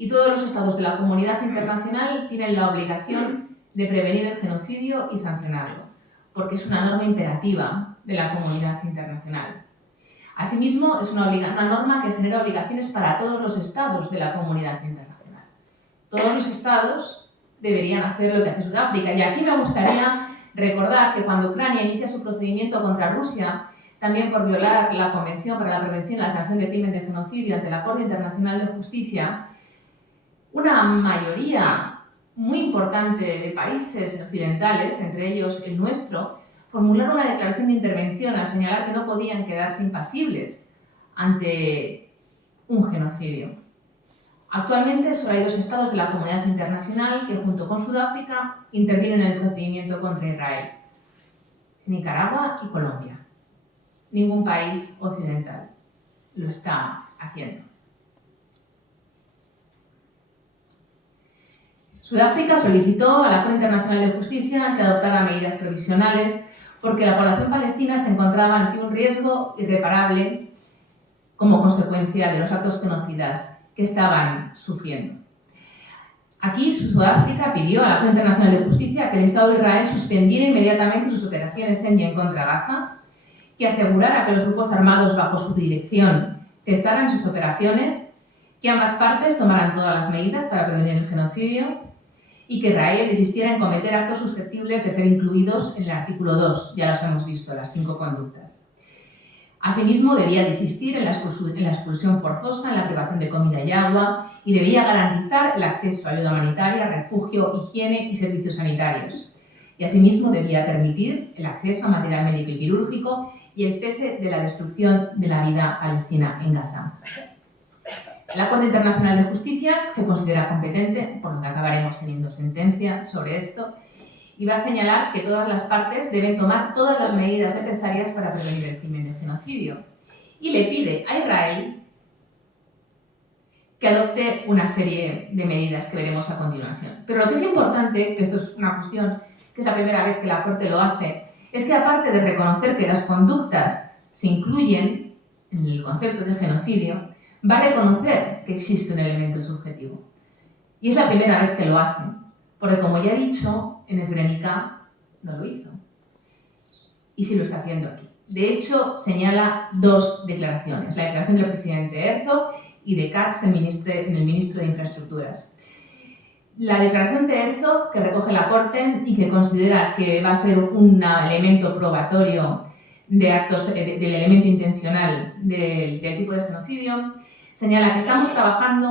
Y todos los estados de la comunidad internacional tienen la obligación de prevenir el genocidio y sancionarlo, porque es una norma imperativa de la comunidad internacional. Asimismo, es una norma que genera obligaciones para todos los estados de la comunidad internacional. Todos los estados deberían hacer lo que hace Sudáfrica. Y aquí me gustaría recordar que cuando Ucrania inicia su procedimiento contra Rusia, también por violar la Convención para la Prevención y la Sanción del Crimen de Genocidio ante la Corte Internacional de Justicia, una mayoría muy importante de países occidentales, entre ellos el nuestro, formularon una declaración de intervención al señalar que no podían quedarse impasibles ante un genocidio. Actualmente solo hay 2 estados de la comunidad internacional que, junto con Sudáfrica, intervienen en el procedimiento contra Israel: Nicaragua y Colombia. Ningún país occidental lo está haciendo. Sudáfrica solicitó a la Corte Internacional de Justicia que adoptara medidas provisionales porque la población palestina se encontraba ante un riesgo irreparable como consecuencia de los actos genocidas que estaban sufriendo. Aquí Sudáfrica pidió a la Corte Internacional de Justicia que el Estado de Israel suspendiera inmediatamente sus operaciones en y en contra Gaza, que asegurara que los grupos armados bajo su dirección cesaran sus operaciones, que ambas partes tomaran todas las medidas para prevenir el genocidio y que Israel desistiera en cometer actos susceptibles de ser incluidos en el artículo 2, ya los hemos visto, las 5 conductas. Asimismo, debía desistir en la expulsión forzosa, en la privación de comida y agua, y debía garantizar el acceso a ayuda humanitaria, refugio, higiene y servicios sanitarios. Y asimismo debía permitir el acceso a material médico y quirúrgico y el cese de la destrucción de la vida palestina en Gaza. La Corte Internacional de Justicia se considera competente, por lo que acabaremos teniendo sentencia sobre esto, y va a señalar que todas las partes deben tomar todas las medidas necesarias para prevenir el crimen de genocidio. Y le pide a Israel que adopte una serie de medidas que veremos a continuación. Pero lo que es importante, que esto es una cuestión que es la primera vez que la Corte lo hace, es que aparte de reconocer que las conductas se incluyen en el concepto de genocidio, va a reconocer que existe un elemento subjetivo. Y es la primera vez que lo hacen, porque como ya he dicho, en Srebrenica no lo hizo. Y sí lo está haciendo aquí. De hecho, señala 2 declaraciones, la declaración del presidente Herzog y de Katz, el ministro de Infraestructuras. La declaración de Herzog, que recoge la Corte y que considera que va a ser un elemento probatorio de actos, del elemento intencional del tipo de genocidio, señala que estamos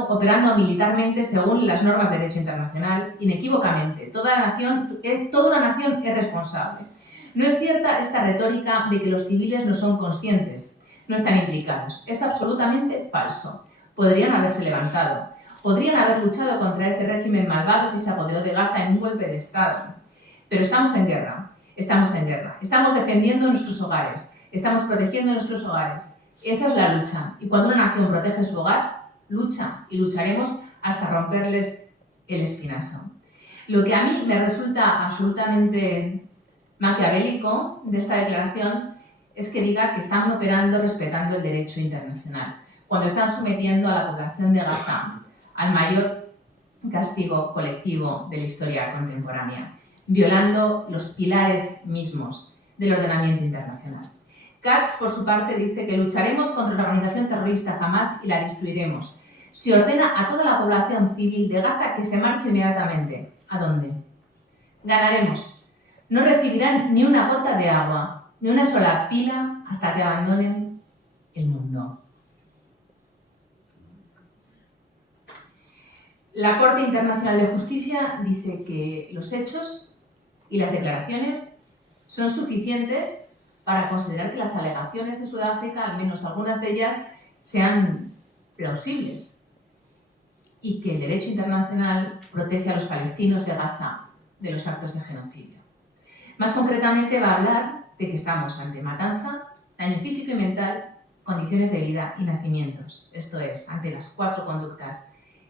operando militarmente según las normas de derecho internacional, inequívocamente. Toda una nación es responsable. No es cierta esta retórica de que los civiles no son conscientes, no están implicados. Es absolutamente falso. Podrían haberse levantado. podrían haber luchado contra ese régimen malvado que se apoderó de Gaza en un golpe de Estado. Pero estamos en guerra, estamos en guerra. Estamos defendiendo nuestros hogares, estamos protegiendo nuestros hogares. Esa es la lucha. Y cuando una nación protege su hogar, lucha y lucharemos hasta romperles el espinazo. Lo que a mí me resulta absolutamente maquiavélico de esta declaración es que diga que están operando respetando el derecho internacional, cuando están sometiendo a la población de Gaza al mayor castigo colectivo de la historia contemporánea, violando los pilares mismos del ordenamiento internacional. Katz, por su parte, dice que lucharemos contra la organización terrorista Hamas y la destruiremos. Se ordena a toda la población civil de Gaza que se marche inmediatamente. ¿A dónde? Ganaremos. No recibirán ni una gota de agua, ni una sola pila hasta que abandonen el mundo. La Corte Internacional de Justicia dice que los hechos y las declaraciones son suficientes para considerar que las alegaciones de Sudáfrica, al menos algunas de ellas, sean plausibles y que el derecho internacional protege a los palestinos de Gaza de los actos de genocidio. Más concretamente va a hablar de que estamos ante matanza, daño físico y mental, condiciones de vida y nacimientos, esto es, ante las 4 conductas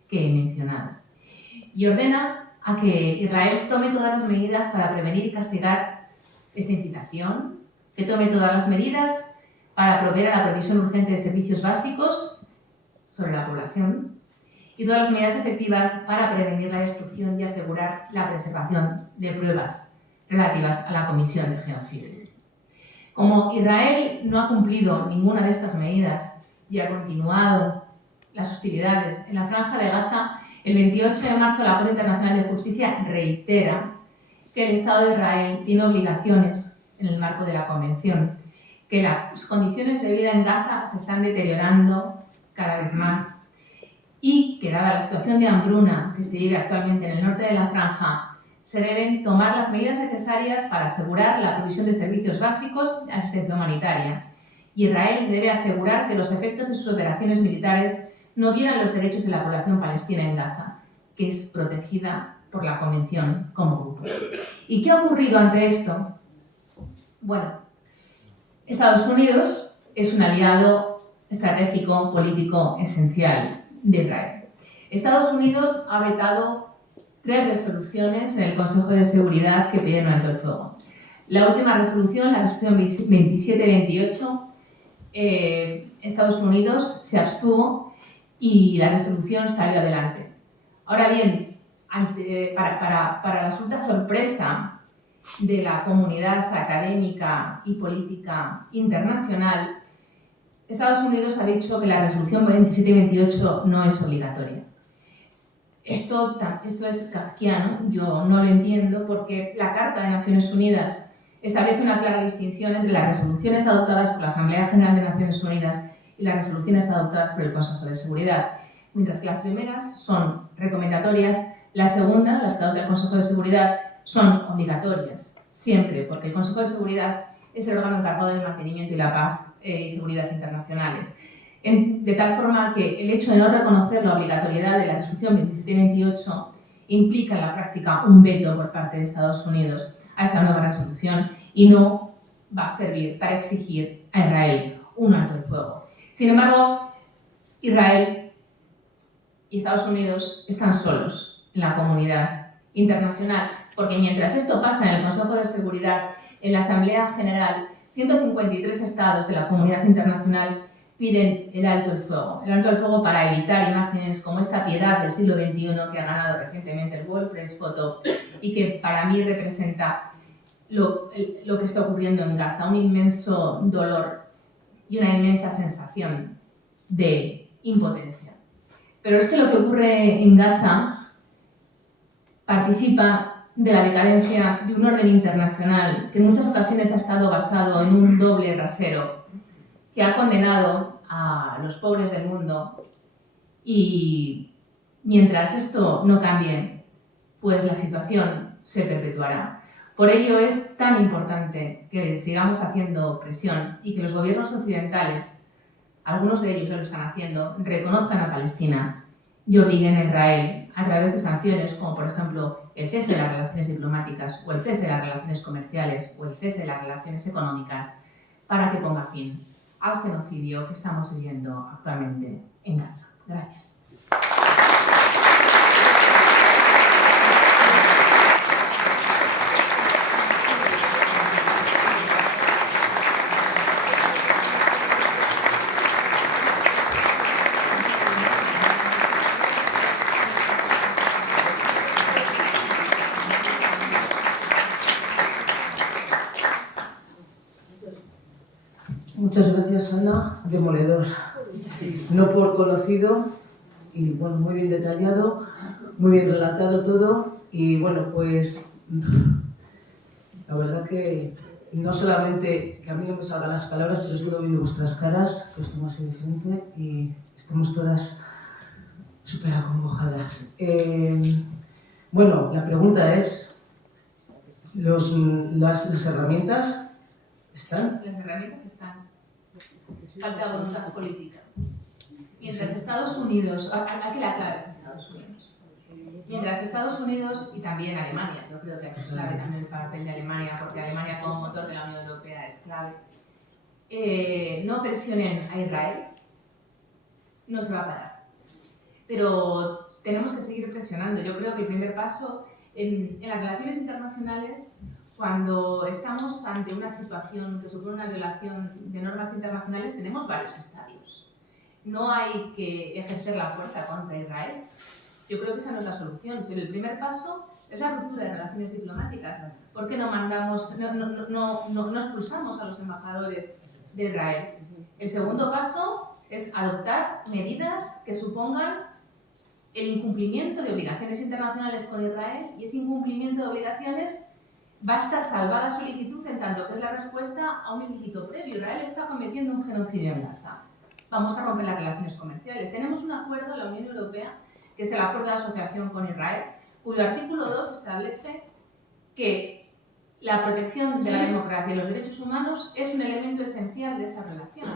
que he mencionado. Y ordena a que Israel tome todas las medidas para prevenir y castigar esta incitación, que tome todas las medidas para proveer a la provisión urgente de servicios básicos sobre la población y todas las medidas efectivas para prevenir la destrucción y asegurar la preservación de pruebas relativas a la comisión del genocidio. Como Israel no ha cumplido ninguna de estas medidas y ha continuado las hostilidades en la Franja de Gaza, el 28 de marzo la Corte Internacional de Justicia reitera que el Estado de Israel tiene obligaciones en el marco de la Convención, que las condiciones de vida en Gaza se están deteriorando cada vez más y que, dada la situación de hambruna que se vive actualmente en el norte de la Franja, se deben tomar las medidas necesarias para asegurar la provisión de servicios básicos y asistencia humanitaria. Israel debe asegurar que los efectos de sus operaciones militares no violan los derechos de la población palestina en Gaza, que es protegida por la Convención como grupo. ¿Y qué ha ocurrido ante esto? Bueno, Estados Unidos es un aliado estratégico, político, esencial de Israel. Estados Unidos ha vetado 3 resoluciones en el Consejo de Seguridad que piden un alto el fuego. La última resolución, la resolución 2728, Estados Unidos se abstuvo y la resolución salió adelante. Ahora bien, para la absoluta sorpresa de la comunidad académica y política internacional, Estados Unidos ha dicho que la resolución 2728 no es obligatoria. Esto es kafkiano, yo no lo entiendo porque la Carta de Naciones Unidas establece una clara distinción entre las resoluciones adoptadas por la Asamblea General de Naciones Unidas y las resoluciones adoptadas por el Consejo de Seguridad. Mientras que las primeras son recomendatorias, las segundas, las que adopta el Consejo de Seguridad, son obligatorias, siempre, porque el Consejo de Seguridad es el órgano encargado del mantenimiento y la paz y seguridad internacionales. De tal forma que el hecho de no reconocer la obligatoriedad de la resolución 2728 implica en la práctica un veto por parte de Estados Unidos a esta nueva resolución y no va a servir para exigir a Israel un alto el fuego. Sin embargo, Israel y Estados Unidos están solos en la comunidad internacional, porque mientras esto pasa en el Consejo de Seguridad, en la Asamblea General, 153 estados de la comunidad internacional piden el alto el fuego para evitar imágenes como esta piedad del siglo XXI que ha ganado recientemente el World Press Photo y que para mí representa lo que está ocurriendo en Gaza, un inmenso dolor y una inmensa sensación de impotencia. Pero es que lo que ocurre en Gaza participa de la decadencia de un orden internacional que en muchas ocasiones ha estado basado en un doble rasero que ha condenado a los pobres del mundo y mientras esto no cambie, pues la situación se perpetuará. Por ello es tan importante que sigamos haciendo presión y que los gobiernos occidentales, algunos de ellos ya lo están haciendo, reconozcan a Palestina y obliguen a Israel, a través de sanciones como por ejemplo el cese de las relaciones diplomáticas o el cese de las relaciones comerciales o el cese de las relaciones económicas, para que ponga fin al genocidio que estamos viviendo actualmente en Gaza. Gracias. Muchas gracias, Ana. Demoledor. No por conocido y bueno, muy bien detallado, muy bien relatado todo y bueno, pues la verdad que no solamente que a mí no me salgan las palabras, pero estoy viendo vuestras caras, que os tomo así de frente y estamos todas súper acongojadas. Bueno, la pregunta es, ¿las herramientas están? Las herramientas están. Falta voluntad política. Mientras Estados Unidos, aquí la clave es Estados Unidos. Mientras Estados Unidos y también Alemania, yo creo que aquí es clave también el papel de Alemania, porque Alemania como motor de la Unión Europea es clave, no presionen a Israel, no se va a parar. Pero tenemos que seguir presionando. Yo creo que el primer paso en las relaciones internacionales, cuando estamos ante una situación que supone una violación de normas internacionales, tenemos varios estadios. No hay que ejercer la fuerza contra Israel. Yo creo que esa no es la solución, pero el primer paso es la ruptura de relaciones diplomáticas. ¿Por qué no expulsamos a los embajadores de Israel? El segundo paso es adoptar medidas que supongan el incumplimiento de obligaciones internacionales con Israel, y ese incumplimiento de obligaciones va a estar salvada solicitud en tanto que es la respuesta a un ilícito previo. Israel está cometiendo un genocidio en Gaza. Vamos a romper las relaciones comerciales. Tenemos un acuerdo en la Unión Europea, que es el acuerdo de asociación con Israel, cuyo artículo 2 establece que la protección de la democracia y los derechos humanos es un elemento esencial de esa relación.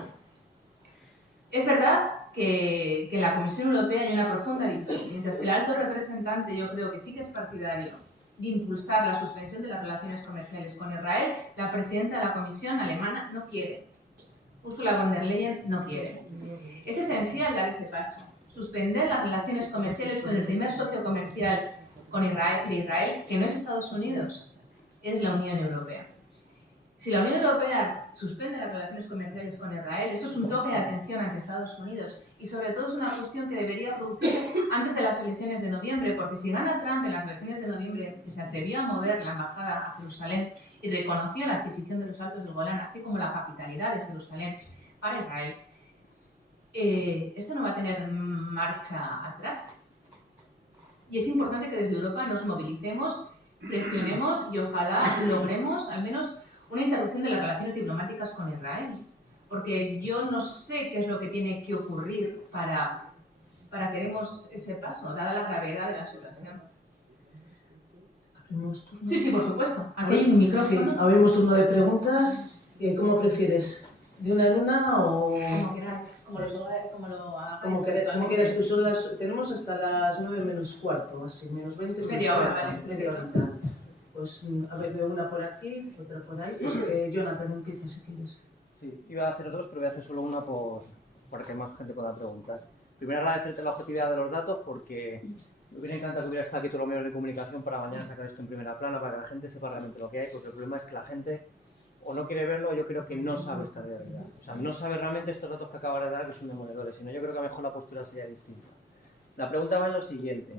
Es verdad que en la Comisión Europea hay una profunda división, mientras que el alto representante yo creo que sí que es partidario de impulsar la suspensión de las relaciones comerciales con Israel, la presidenta de la Comisión alemana no quiere. Ursula von der Leyen no quiere. Es esencial dar ese paso, suspender las relaciones comerciales con el primer socio comercial de Israel, que no es Estados Unidos, es la Unión Europea. Si la Unión Europea suspende las relaciones comerciales con Israel, eso es un toque de atención ante Estados Unidos, y sobre todo es una cuestión que debería producirse antes de las elecciones de noviembre, porque si gana Trump en las elecciones de noviembre, que se atrevió a mover la embajada a Jerusalén y reconoció la adquisición de los Altos del Golán, así como la capitalidad de Jerusalén para Israel, esto no va a tener marcha atrás. Y es importante que desde Europa nos movilicemos, presionemos y ojalá logremos al menos una interrupción de las relaciones diplomáticas con Israel. Porque yo no sé qué es lo que tiene que ocurrir para que demos ese paso, dada la gravedad de la situación. ¿Abrimos turno? Sí, por supuesto. Aquí hay un micrófono. Sí, abrimos turno de preguntas. ¿Cómo prefieres? ¿De una en una o...? Como queráis, como lo hagáis. Como quieras, pues tenemos hasta las 9 menos cuarto, así, menos 20. Media hora, vale. Media horita. Pues, a ver, veo una por aquí, otra por ahí. Pues, Jonathan, empieza si quieres. Sí, iba a hacer dos, pero voy a hacer solo una para que más gente pueda preguntar. Primero, agradecerte la objetividad de los datos, porque me hubiera encantado que hubiera estado aquí todos los medios de comunicación para mañana sacar esto en primera plana, para que la gente sepa realmente lo que hay, porque el problema es que la gente o no quiere verlo, o yo creo que no sabe esta realidad. O sea, no sabe realmente estos datos que acabas de dar, que son demoledores, sino yo creo que a lo mejor la postura sería distinta. La pregunta va en lo siguiente.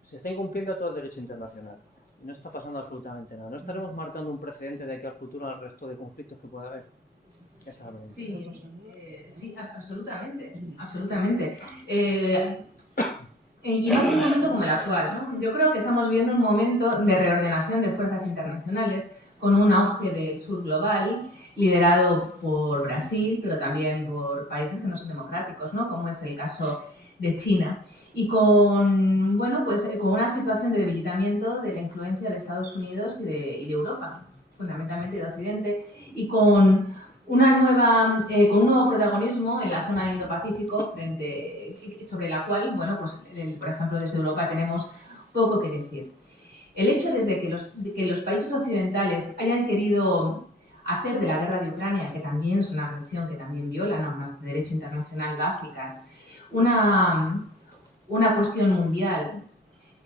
Se está incumpliendo todo el derecho internacional. No está pasando absolutamente nada. ¿No estaremos marcando un precedente de aquí al futuro al resto de conflictos que pueda haber? Sí, absolutamente. Y más en un momento como el actual, ¿no? Yo creo que estamos viviendo un momento de reordenación de fuerzas internacionales con un auge del sur global liderado por Brasil, pero también por países que no son democráticos, ¿no? Como es el caso de China. Y con una situación de debilitamiento de la influencia de Estados Unidos y de Europa, fundamentalmente de Occidente, y con con un nuevo protagonismo en la zona Indo-Pacífico, sobre la cual, bueno, pues, por ejemplo, desde Europa tenemos poco que decir. El hecho desde que los países occidentales hayan querido hacer de la guerra de Ucrania, que también es una agresión, que también viola normas de derecho internacional básicas, una cuestión mundial,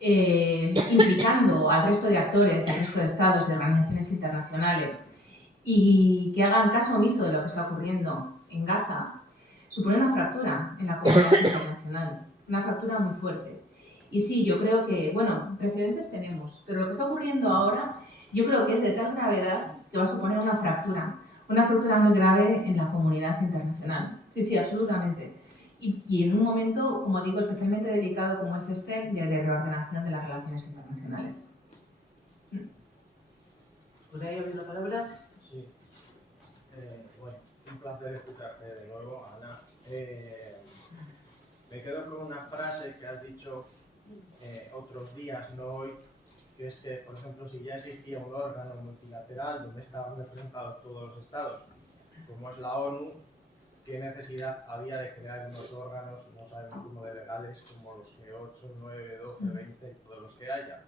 implicando al resto de actores, al resto de estados, de organizaciones internacionales, y que hagan caso omiso de lo que está ocurriendo en Gaza, supone una fractura en la comunidad internacional, una fractura muy fuerte. Y sí, yo creo que, bueno, precedentes tenemos, pero lo que está ocurriendo ahora, yo creo que es de tal gravedad que va a suponer una fractura muy grave en la comunidad internacional. Sí, sí, absolutamente. Y en un momento, como digo, especialmente delicado como es este, de reordenación de las relaciones internacionales. ¿Podría abrir la palabra? Sí. Bueno, un placer escucharte de nuevo, Ana. Me quedo con una frase que has dicho otros días, no hoy, que es que, por ejemplo, si ya existía un órgano multilateral donde estaban representados todos los estados, como es la ONU, ¿qué necesidad había de crear unos órganos, no sabemos cómo de legales, como los G8, 9, 12, 20 y todos los que haya?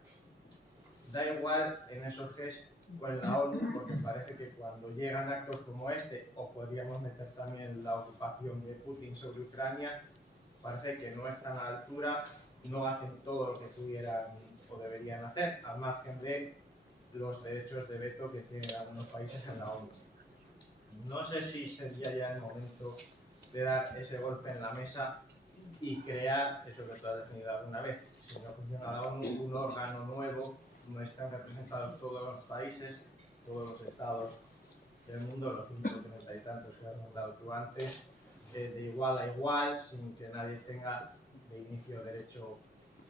Da igual en esos Gs o en la ONU, porque parece que cuando llegan actos como este, o podríamos meter también la ocupación de Putin sobre Ucrania, parece que no están a la altura, no hacen todo lo que pudieran o deberían hacer, al margen de los derechos de veto que tienen algunos países en la ONU. No sé si sería ya el momento de dar ese golpe en la mesa y crear, eso que tú has definido alguna vez, si no funciona la ONU, un órgano nuevo donde están representados todos los países, todos los estados del mundo, los 130 y tantos que has hablado tú antes, de igual a igual, sin que nadie tenga de inicio derecho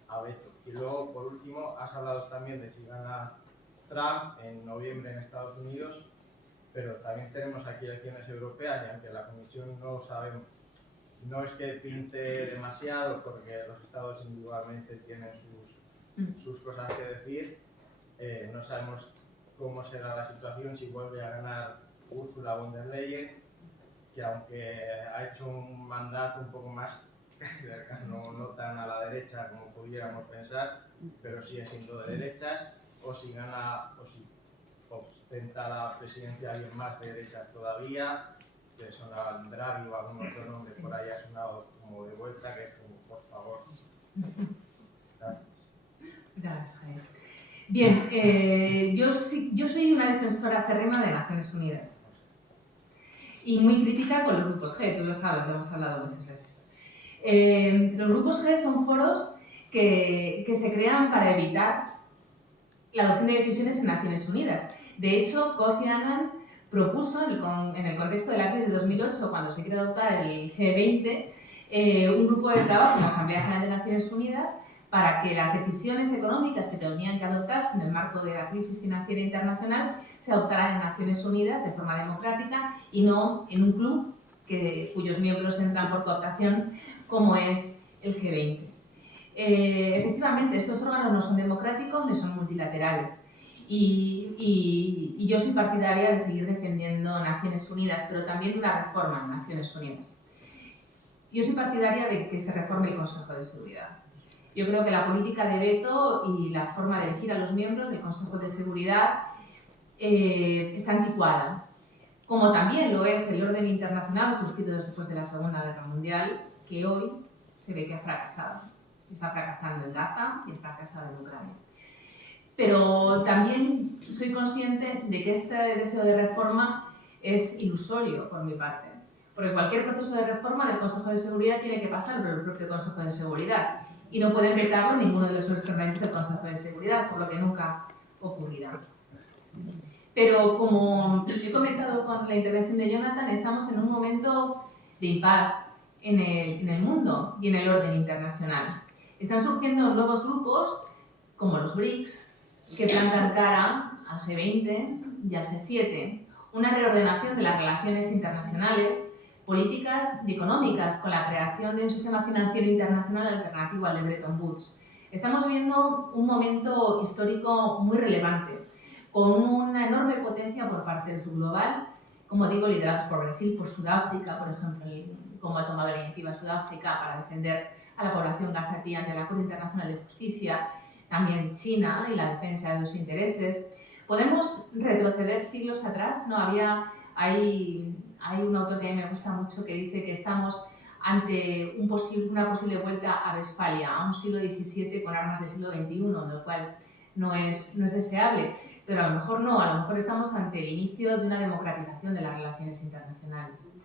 a veto. Y luego, por último, has hablado también de si gana Trump en noviembre en Estados Unidos, pero también tenemos aquí elecciones europeas y aunque la Comisión no sabemos, no es que pinte demasiado porque los estados individualmente tienen sus cosas que decir, no sabemos cómo será la situación si vuelve a ganar Ursula von der Leyen, que aunque ha hecho un mandato un poco más no tan a la derecha como pudiéramos pensar, pero sigue siendo de derechas, o si gana o si ostenta la presidencia alguien más de derechas todavía, que sonaba Draghi o algún otro nombre por ahí ha sonado como de vuelta, que es como, por favor. Gracias. Gracias, Javier. Bien, yo soy una defensora acérrima de Naciones Unidas y muy crítica con los grupos G, tú lo sabes, lo hemos hablado muchas veces. Los grupos G son foros que se crean para evitar la adopción de decisiones en Naciones Unidas. De hecho, Kofi Annan propuso, en el contexto de la crisis de 2008, cuando se quiere adoptar el G20, un grupo de trabajo en la Asamblea General de Naciones Unidas para que las decisiones económicas que tenían que adoptarse en el marco de la crisis financiera internacional se adoptaran en Naciones Unidas de forma democrática y no en un club cuyos miembros entran por cooptación, como es el G20. Efectivamente, estos órganos no son democráticos ni son multilaterales. Y yo soy partidaria de seguir defendiendo Naciones Unidas, pero también una reforma en Naciones Unidas. Yo soy partidaria de que se reforme el Consejo de Seguridad. Yo creo que la política de veto y la forma de elegir a los miembros del Consejo de Seguridad está anticuada, como también lo es el orden internacional surgido después de la Segunda Guerra Mundial, que hoy se ve que ha fracasado. Está fracasando en Gaza y ha fracasado en Ucrania. Pero también soy consciente de que este deseo de reforma es ilusorio por mi parte, porque cualquier proceso de reforma del Consejo de Seguridad tiene que pasar por el propio Consejo de Seguridad y no puede vetarlo ninguno de los miembros del Consejo de Seguridad, por lo que nunca ocurrirá. Pero como he comentado con la intervención de Jonathan, estamos en un momento de impasse en el mundo y en el orden internacional. Están surgiendo nuevos grupos, como los BRICS, que plantan cara al G20 y al G7, una reordenación de las relaciones internacionales, políticas y económicas, con la creación de un sistema financiero internacional alternativo al de Bretton Woods. Estamos viendo un momento histórico muy relevante, con una enorme potencia por parte del subglobal, como digo, liderados por Brasil, por Sudáfrica, por ejemplo, cómo ha tomado la iniciativa Sudáfrica para defender a la población gazatí ante la Corte Internacional de Justicia, también China y la defensa de sus intereses. Podemos retroceder siglos atrás, ¿no? Hay un autor que a mí me gusta mucho que dice que estamos ante una posible vuelta a Westfalia, a un siglo XVII con armas del siglo XXI, lo cual no es deseable, pero a lo mejor no, a lo mejor estamos ante el inicio de una democratización de las relaciones internacionales.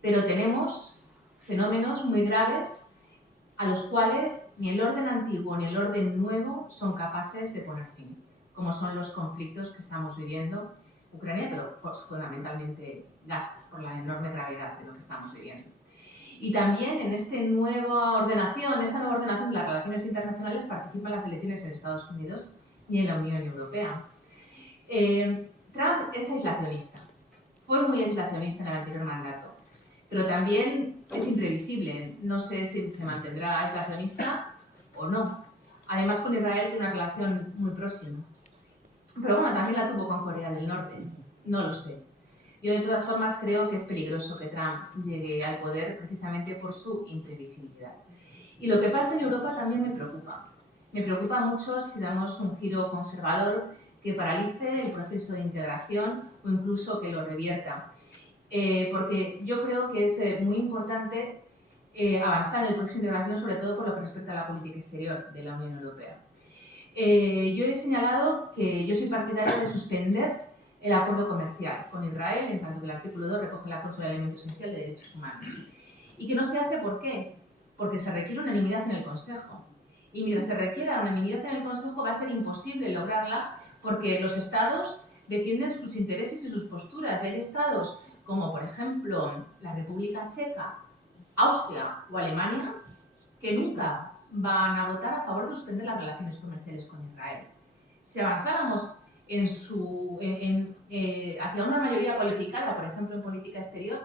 Pero tenemos fenómenos muy graves a los cuales ni el orden antiguo ni el orden nuevo son capaces de poner fin, como son los conflictos que estamos viviendo en Ucrania, pero fundamentalmente Gaza, por la enorme gravedad de lo que estamos viviendo. Y también en esta nueva ordenación de las relaciones internacionales participan las elecciones en Estados Unidos y en la Unión Europea. Trump es aislacionista, fue muy aislacionista en el anterior mandato, pero también es imprevisible, no sé si se mantendrá aislacionista o no. Además con Israel tiene una relación muy próxima, pero bueno, también la tuvo con Corea del Norte, no lo sé. Yo de todas formas creo que es peligroso que Trump llegue al poder precisamente por su imprevisibilidad. Y lo que pasa en Europa también me preocupa. Me preocupa mucho si damos un giro conservador que paralice el proceso de integración o incluso que lo revierta. Porque yo creo que es muy importante avanzar en el proceso de integración, sobre todo por lo que respecta a la política exterior de la Unión Europea. Yo he señalado que yo soy partidaria de suspender el acuerdo comercial con Israel, en tanto que el artículo 2 recoge la cláusula de elemento esencial de derechos humanos. Y que no se hace, ¿por qué? Porque se requiere unanimidad en el Consejo. Y mientras se requiera unanimidad en el Consejo va a ser imposible lograrla porque los Estados defienden sus intereses y sus posturas. Y hay Estados como, por ejemplo, la República Checa, Austria o Alemania, que nunca van a votar a favor de suspender las relaciones comerciales con Israel. Si avanzáramos hacia una mayoría cualificada, por ejemplo, en política exterior,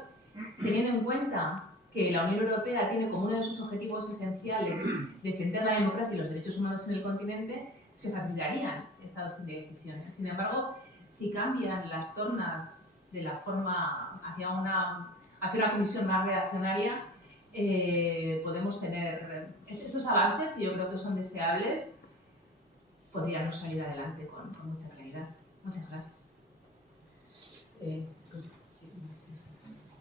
teniendo en cuenta que la Unión Europea tiene como uno de sus objetivos esenciales defender la democracia y los derechos humanos en el continente, se facilitarían esta adopción de decisiones. Sin embargo, si cambian las tornas de la forma hacia una comisión más reaccionaria, podemos tener estos avances que yo creo que son deseables, podríamos salir adelante con mucha claridad. Muchas gracias.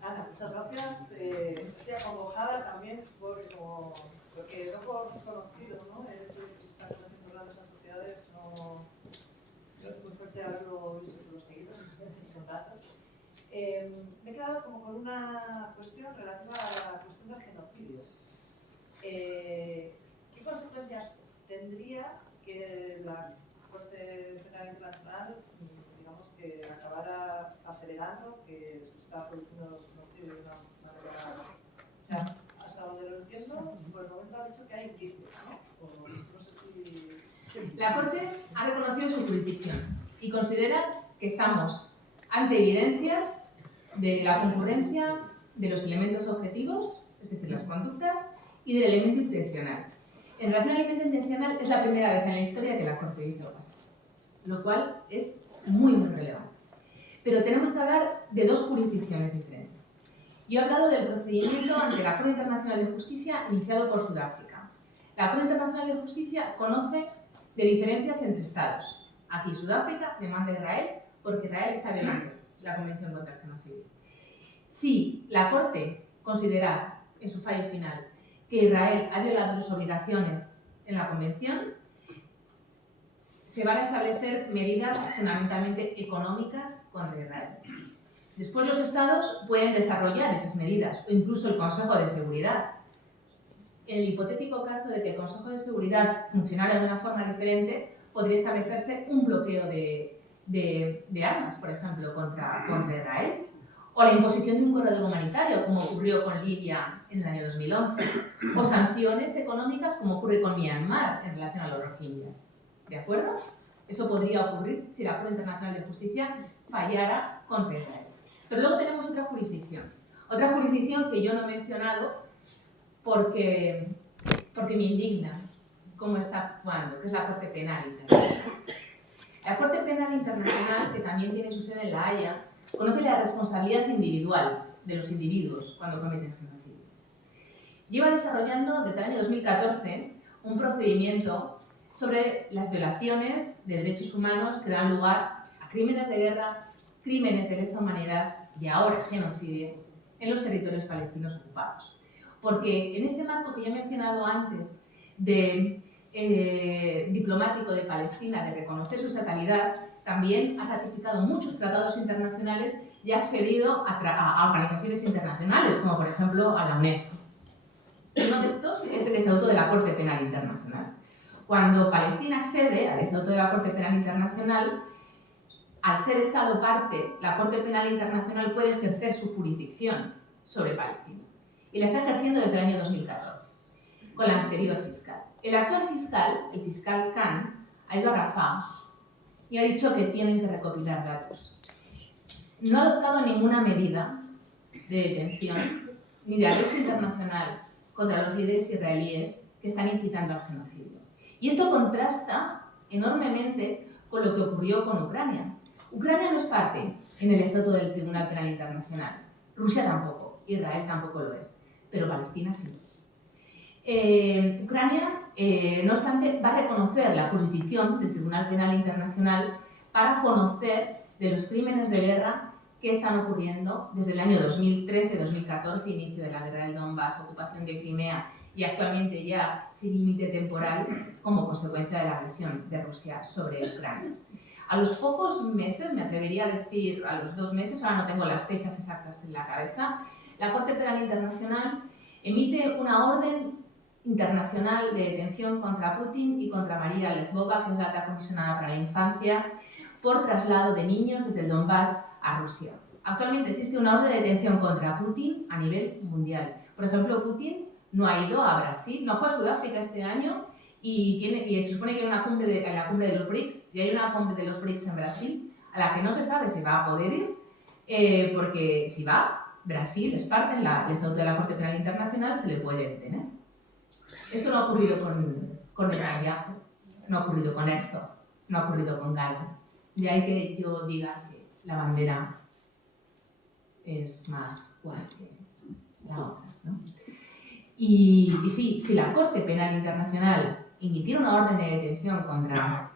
Ana, muchas gracias. Estoy acongojada también porque no por conocido, ¿no? El hecho de que se están conociendo grandes sociedades no es muy fuerte haberlo visto por los seguidos con datos. Me he quedado como con una cuestión relativa a la cuestión del genocidio. ¿Qué consecuencias tendría que la Corte Penal Internacional, digamos, que acabara acelerando que se está produciendo genocidio de una manera? O sea, hasta donde lo entiendo, por el momento ha dicho que hay indicios, ¿no? No sé si... La Corte ha reconocido su jurisdicción y considera que estamos ante evidencias de la concurrencia de los elementos objetivos, es decir, las conductas, y del elemento intencional. En relación al elemento intencional, es la primera vez en la historia que la Corte dice algo así, lo cual es muy, muy relevante. Pero tenemos que hablar de dos jurisdicciones diferentes. Yo he hablado del procedimiento ante la Corte Internacional de Justicia iniciado por Sudáfrica. La Corte Internacional de Justicia conoce de diferencias entre Estados. Aquí Sudáfrica demanda a Israel porque Israel está violando la Convención contra el Genocidio. Si la Corte considera en su fallo final que Israel ha violado sus obligaciones en la Convención, se van a establecer medidas fundamentalmente económicas contra Israel. Después los Estados pueden desarrollar esas medidas, o incluso el Consejo de Seguridad. En el hipotético caso de que el Consejo de Seguridad funcionara de una forma diferente, podría establecerse un bloqueo de armas, por ejemplo, contra Israel, o la imposición de un corredor humanitario, como ocurrió con Libia en el año 2011, o sanciones económicas, como ocurre con Myanmar en relación a los rohingyas. ¿De acuerdo? Eso podría ocurrir si la Corte Internacional de Justicia fallara contra Israel. Pero luego tenemos otra jurisdicción que yo no he mencionado porque me indigna cómo está actuando, que es la Corte Penal Internacional. La Corte Penal Internacional, que también tiene su sede en La Haya, conoce la responsabilidad individual de los individuos cuando cometen genocidio. Lleva desarrollando desde el año 2014 un procedimiento sobre las violaciones de derechos humanos que dan lugar a crímenes de guerra, crímenes de lesa humanidad y ahora genocidio en los territorios palestinos ocupados. Porque en este marco que ya he mencionado antes de diplomático de Palestina de reconocer su estatalidad, también ha ratificado muchos tratados internacionales y ha accedido a organizaciones internacionales, como por ejemplo a la UNESCO. Uno de estos es el Estatuto de la Corte Penal Internacional. Cuando Palestina accede al Estatuto de la Corte Penal Internacional, al ser Estado parte, la Corte Penal Internacional puede ejercer su jurisdicción sobre Palestina. Y la está ejerciendo desde el año 2014, con la anterior fiscal. El actual fiscal, el fiscal Khan, ha ido a Rafah y ha dicho que tienen que recopilar datos. No ha adoptado ninguna medida de detención ni de arresto internacional contra los líderes israelíes que están incitando al genocidio. Y esto contrasta enormemente con lo que ocurrió con Ucrania. Ucrania no es parte en el Estatuto del Tribunal Penal Internacional. Rusia tampoco, Israel tampoco lo es, pero Palestina sí es. Ucrania, no obstante, va a reconocer la jurisdicción del Tribunal Penal Internacional para conocer de los crímenes de guerra que están ocurriendo desde el año 2013-2014, inicio de la guerra del Donbass, ocupación de Crimea y actualmente ya sin límite temporal como consecuencia de la agresión de Rusia sobre Ucrania. A los pocos meses, me atrevería a decir a los 2 meses, ahora no tengo las fechas exactas en la cabeza, la Corte Penal Internacional emite una orden internacional de detención contra Putin y contra María Lezbova, que es la alta comisionada para la infancia, por traslado de niños desde el Donbass a Rusia. Actualmente existe una orden de detención contra Putin a nivel mundial. Por ejemplo, Putin no ha ido a Brasil, no fue a Sudáfrica este año y se supone que hay una cumbre la cumbre de los BRICS, y hay una cumbre de los BRICS en Brasil a la que no se sabe si va a poder ir, porque si va, Brasil es parte del Estatuto de la Corte Penal Internacional, se le puede detener. Esto no ha ocurrido con Netanyahu, no ha ocurrido con Herzog, no ha ocurrido con Galán. De ahí que yo diga que la bandera es más fuerte que la otra, ¿no? Y sí, si la Corte Penal Internacional emitiera una orden de detención contra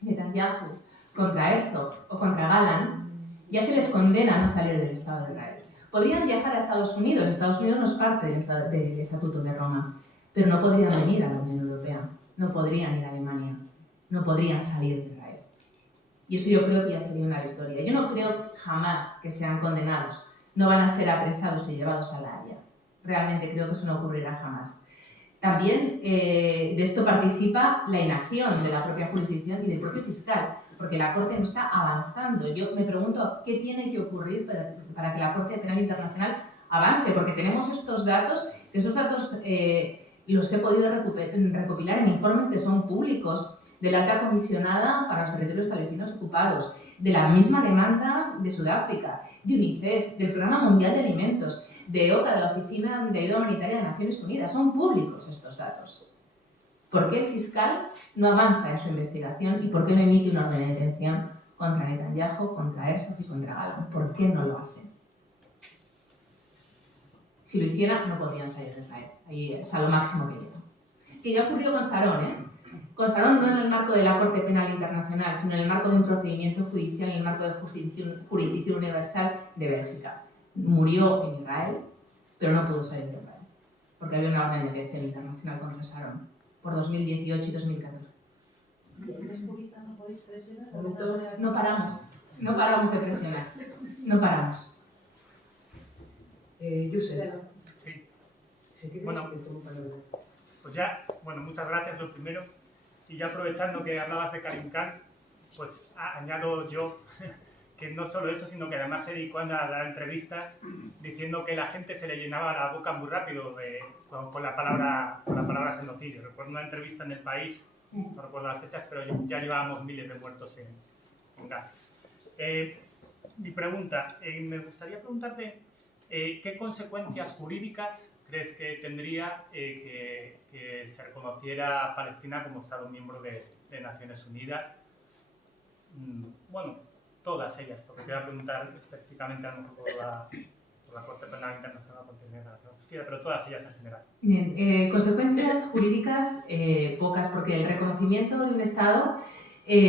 Netanyahu, contra Herzog o contra Galán, ya se les condena a no salir del Estado de Israel. Podrían viajar a Estados Unidos no es parte del Estatuto de Roma, pero no podrían venir a la Unión Europea, no podrían ir a Alemania, no podrían salir de Israel. Y eso yo creo que ya sería una victoria. Yo no creo jamás que sean condenados, no van a ser apresados y llevados a la Haya. Realmente creo que eso no ocurrirá jamás. También de esto participa la inacción de la propia jurisdicción y del propio fiscal, porque la Corte no está avanzando. Yo me pregunto qué tiene que ocurrir para que la Corte Penal Internacional avance, porque tenemos estos datos los he podido recopilar en informes que son públicos, de la alta comisionada para los territorios palestinos ocupados, de la misma demanda de Sudáfrica, de UNICEF, del Programa Mundial de Alimentos, de OCA, de la Oficina de Ayuda Humanitaria de Naciones Unidas. Son públicos estos datos. ¿Por qué el fiscal no avanza en su investigación y por qué no emite una orden de detención contra Netanyahu, contra Herzog y contra Galán? ¿Por qué no lo hacen? Si lo hiciera, no podrían salir de Israel. Ahí es a lo máximo que llegan. Que ya ha ocurrido con Sharon, ¿eh? Con Sharon no en el marco de la Corte Penal Internacional, sino en el marco de un procedimiento judicial, en el marco de jurisdicción universal de Bélgica. Murió en Israel, pero no pudo salir de Israel, porque había una orden de detención internacional contra Sharon por 2018 y 2014. ¿Los juristas no podéis presionar? No paramos de presionar, no paramos. Josep, Sí, si quieres, Bueno. te tomo palabra. pues ya, muchas gracias lo primero. Y ya aprovechando que hablabas de Karim Khan, pues añado yo que no solo eso, sino que además se dedicó a dar entrevistas diciendo que la gente se le llenaba la boca muy rápido con la palabra genocidio. Recuerdo una entrevista en El País, no recuerdo las fechas, pero ya llevábamos miles de muertos en Gaza. Mi pregunta, me gustaría preguntarte ¿qué consecuencias jurídicas crees que tendría que se reconociera a Palestina como Estado miembro de Naciones Unidas? Bueno, todas ellas, porque te voy a preguntar específicamente a lo mejor por la Corte Penal Internacional por tener la justicia, pero todas ellas en general. Bien, consecuencias jurídicas pocas, porque el reconocimiento de un Estado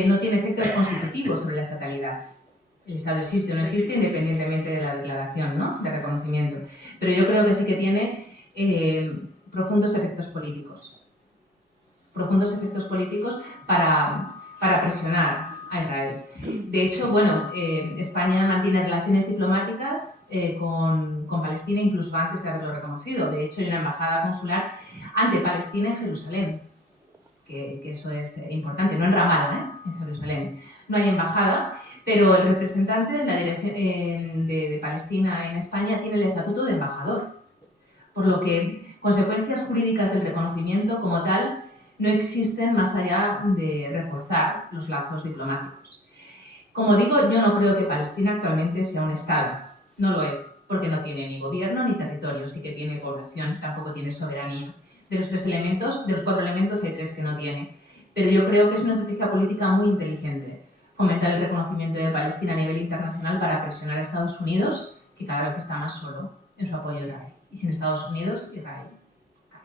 no tiene efectos constitutivos sobre la estatalidad. El Estado existe o no existe independientemente de la declaración, ¿no?, de reconocimiento. Pero yo creo que sí que tiene profundos efectos políticos. Profundos efectos políticos para presionar a Israel. De hecho, bueno, España mantiene relaciones diplomáticas con Palestina incluso antes de haberlo reconocido. De hecho, hay una embajada consular ante Palestina en Jerusalén, que eso es importante, no en Ramallah, en Jerusalén. No hay embajada, pero el representante de la dirección de Palestina en España tiene el estatuto de embajador, por lo que consecuencias jurídicas del reconocimiento como tal no existen más allá de reforzar los lazos diplomáticos. Como digo, yo no creo que Palestina actualmente sea un Estado. No lo es, porque no tiene ni gobierno ni territorio, sí que tiene población, tampoco tiene soberanía. De los 4 elementos hay 3 que no tiene. Pero yo creo que es una estrategia política muy inteligente fomentar el reconocimiento de Palestina a nivel internacional para presionar a Estados Unidos, que cada vez está más solo en su apoyo a Israel. Y sin Estados Unidos, Israel cae.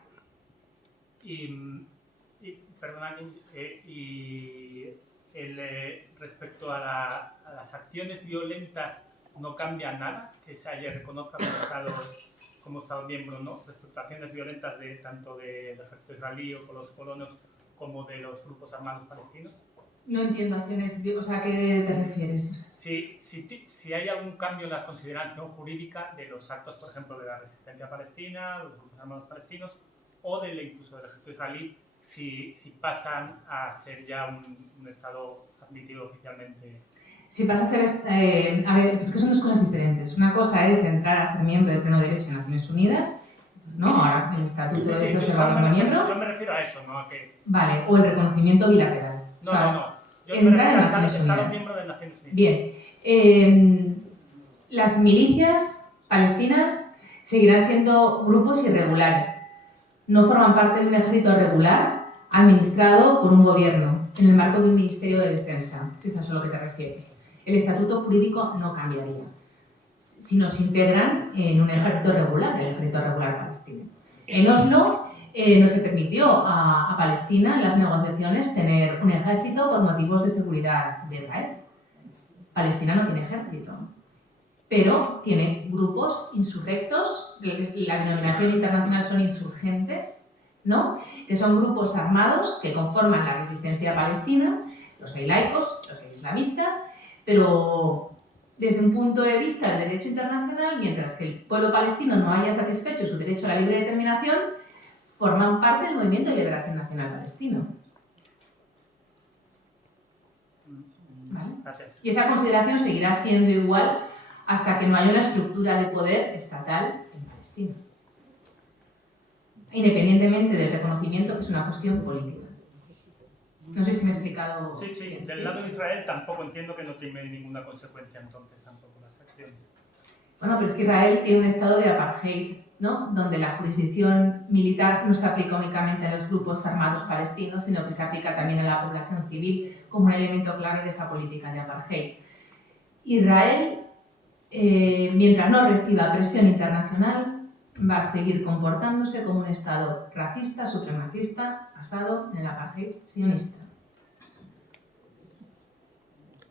Respecto a las acciones violentas, ¿no cambia nada que se reconozca como Estado miembro, ¿no?, respecto a acciones violentas tanto del ejército israelí o por los colonos como de los grupos armados palestinos? No entiendo acciones, o sea, ¿a qué te refieres? Si hay algún cambio en la consideración jurídica de los actos, por ejemplo, de la resistencia palestina, de los grupos armados palestinos o incluso del ejército israelí, si pasan a ser ya un Estado admitido oficialmente. Si pasa a ser... a ver, porque son 2 cosas diferentes. Una cosa es entrar a ser miembro de pleno derecho en Naciones Unidas, ¿no? Ahora el estatuto de estos observador miembro. Yo me refiero a eso, ¿no? A que... Vale, o el reconocimiento bilateral. No, o sea, no. Yo entrar en me refiero Naciones a Estado Unidas. miembro de Naciones Unidas. Bien. Las milicias palestinas seguirán siendo grupos irregulares. No forman parte de un ejército regular administrado por un gobierno, en el marco de un Ministerio de Defensa, si es a eso a lo que te refieres. El estatuto jurídico no cambiaría, si nos integran en un ejército regular, el ejército regular palestino. En Oslo no se permitió a Palestina en las negociaciones tener un ejército por motivos de seguridad de Israel. Palestina no tiene ejército, pero tiene grupos insurrectos, la denominación internacional son insurgentes, ¿no?, que son grupos armados que conforman la resistencia palestina. Los hay laicos, los hay islamistas, pero desde un punto de vista del derecho internacional, mientras que el pueblo palestino no haya satisfecho su derecho a la libre determinación, forman parte del movimiento de liberación nacional palestino. ¿Vale? Gracias. Y esa consideración seguirá siendo igual hasta que no haya una estructura de poder estatal en Palestina, independientemente del reconocimiento, que es una cuestión política. No sé si me he explicado. Sí. Del lado de Israel tampoco entiendo que no tiene ninguna consecuencia entonces tampoco las acciones. Bueno, pero es que Israel tiene un estado de apartheid, ¿no?, donde la jurisdicción militar no se aplica únicamente a los grupos armados palestinos, sino que se aplica también a la población civil como un elemento clave de esa política de apartheid. Israel, mientras no reciba presión internacional, va a seguir comportándose como un Estado racista, supremacista, basado en el apartheid sionista.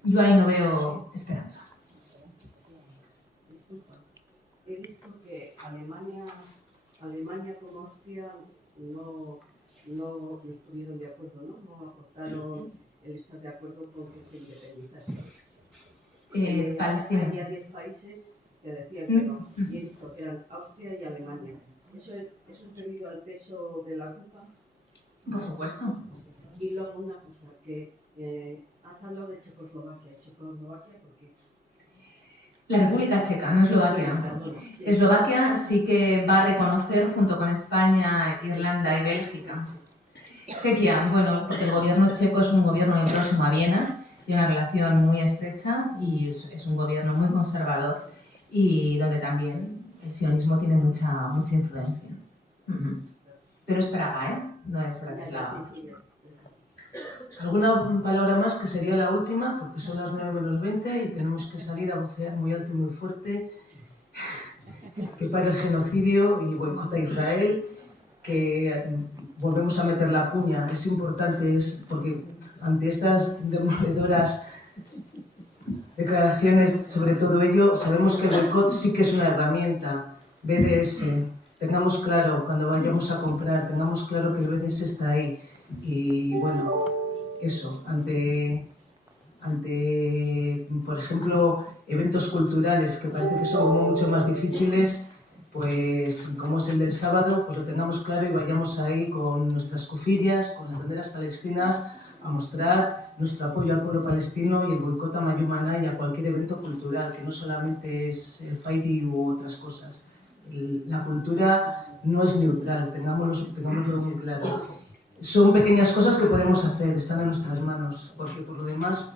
Yo ahí no veo esperanza. He visto que Alemania como Austria no estuvieron de acuerdo, ¿no? No aportaron el estar de acuerdo con que se independizase. Palestina. Había 10 países que decían que no, y he visto que eran Austria y Alemania. ¿Eso es debido al peso de la culpa? Por supuesto. Y luego una cosa, que has hablado de Checoslovaquia. ¿Checoslovaquia por qué? La República Checa, no Eslovaquia. Sí. Eslovaquia sí que va a reconocer, junto con España, Irlanda y Bélgica. Chequia, bueno, porque el gobierno checo es un gobierno muy próximo a Viena, tiene una relación muy estrecha y es un gobierno muy conservador y donde también el sionismo tiene mucha influencia. Pero es Praga, ¿eh? No es Bratislava. Alguna palabra más, que sería la última, porque son las 9 menos 20 y tenemos que salir a vocear muy alto y muy fuerte que pare el genocidio y boicota a Israel, que volvemos a meter la cuña. Es importante, porque ante estas demoledoras declaraciones sobre todo ello, sabemos que el boicot sí que es una herramienta. BDS, tengamos claro cuando vayamos a comprar, tengamos claro que el BDS está ahí. Y bueno, eso, ante por ejemplo, eventos culturales que parece que son como mucho más difíciles, pues como es el del sábado, pues lo tengamos claro y vayamos ahí con nuestras cofillas, con las banderas palestinas, a mostrar nuestro apoyo al pueblo palestino y el boicot a Mayumana y a cualquier evento cultural, que no solamente es el Fairy u otras cosas. La cultura no es neutral, tengámoslo muy claro. Son pequeñas cosas que podemos hacer, están en nuestras manos, porque por lo demás,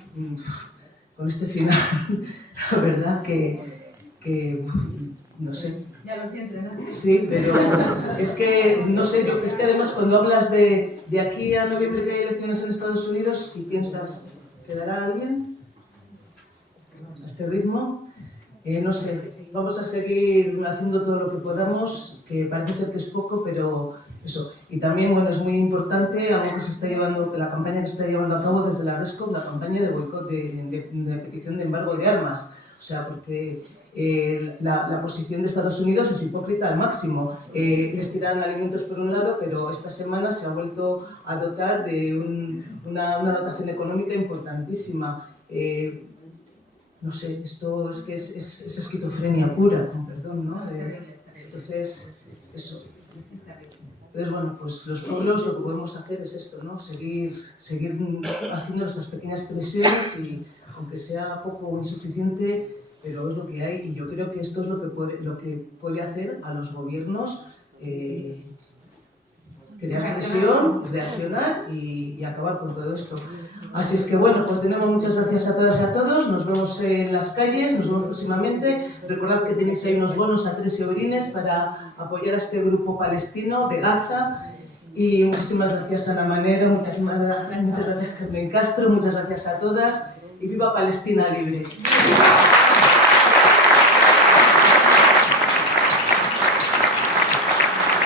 con este final, la verdad que no sé. Ya lo siento, ¿no? Sí, pero es que, no sé, es que además cuando hablas de aquí a noviembre que hay elecciones en Estados Unidos y piensas, ¿quedará alguien a este ritmo? No sé, vamos a seguir haciendo todo lo que podamos, que parece ser que es poco, pero eso. Y también, bueno, es muy importante algo que se está llevando, la campaña que se está llevando a cabo desde la RESCO, la campaña de boicot, de petición de embargo de armas. O sea, porque la posición de Estados Unidos es hipócrita al máximo. Les tiran alimentos por un lado, pero esta semana se ha vuelto a dotar de una dotación económica importantísima. No sé, esto es que es esquizofrenia pura, con perdón, ¿no? Entonces, eso. Entonces, bueno, pues los pueblos lo que podemos hacer es esto, ¿no? Seguir haciendo nuestras pequeñas presiones y, aunque sea poco o insuficiente, pero es lo que hay. Y yo creo que esto es lo que puede hacer a los gobiernos crear presión, reaccionar y acabar con todo esto. Así es que, bueno, pues tenemos muchas gracias a todas y a todos. Nos vemos en las calles, nos vemos próximamente. Recordad que tenéis ahí unos bonos a 3 eurines para apoyar a este grupo palestino de Gaza. Y muchísimas gracias a Ana Manero, muchas gracias Carmen Castro, muchas gracias a todas y viva Palestina libre.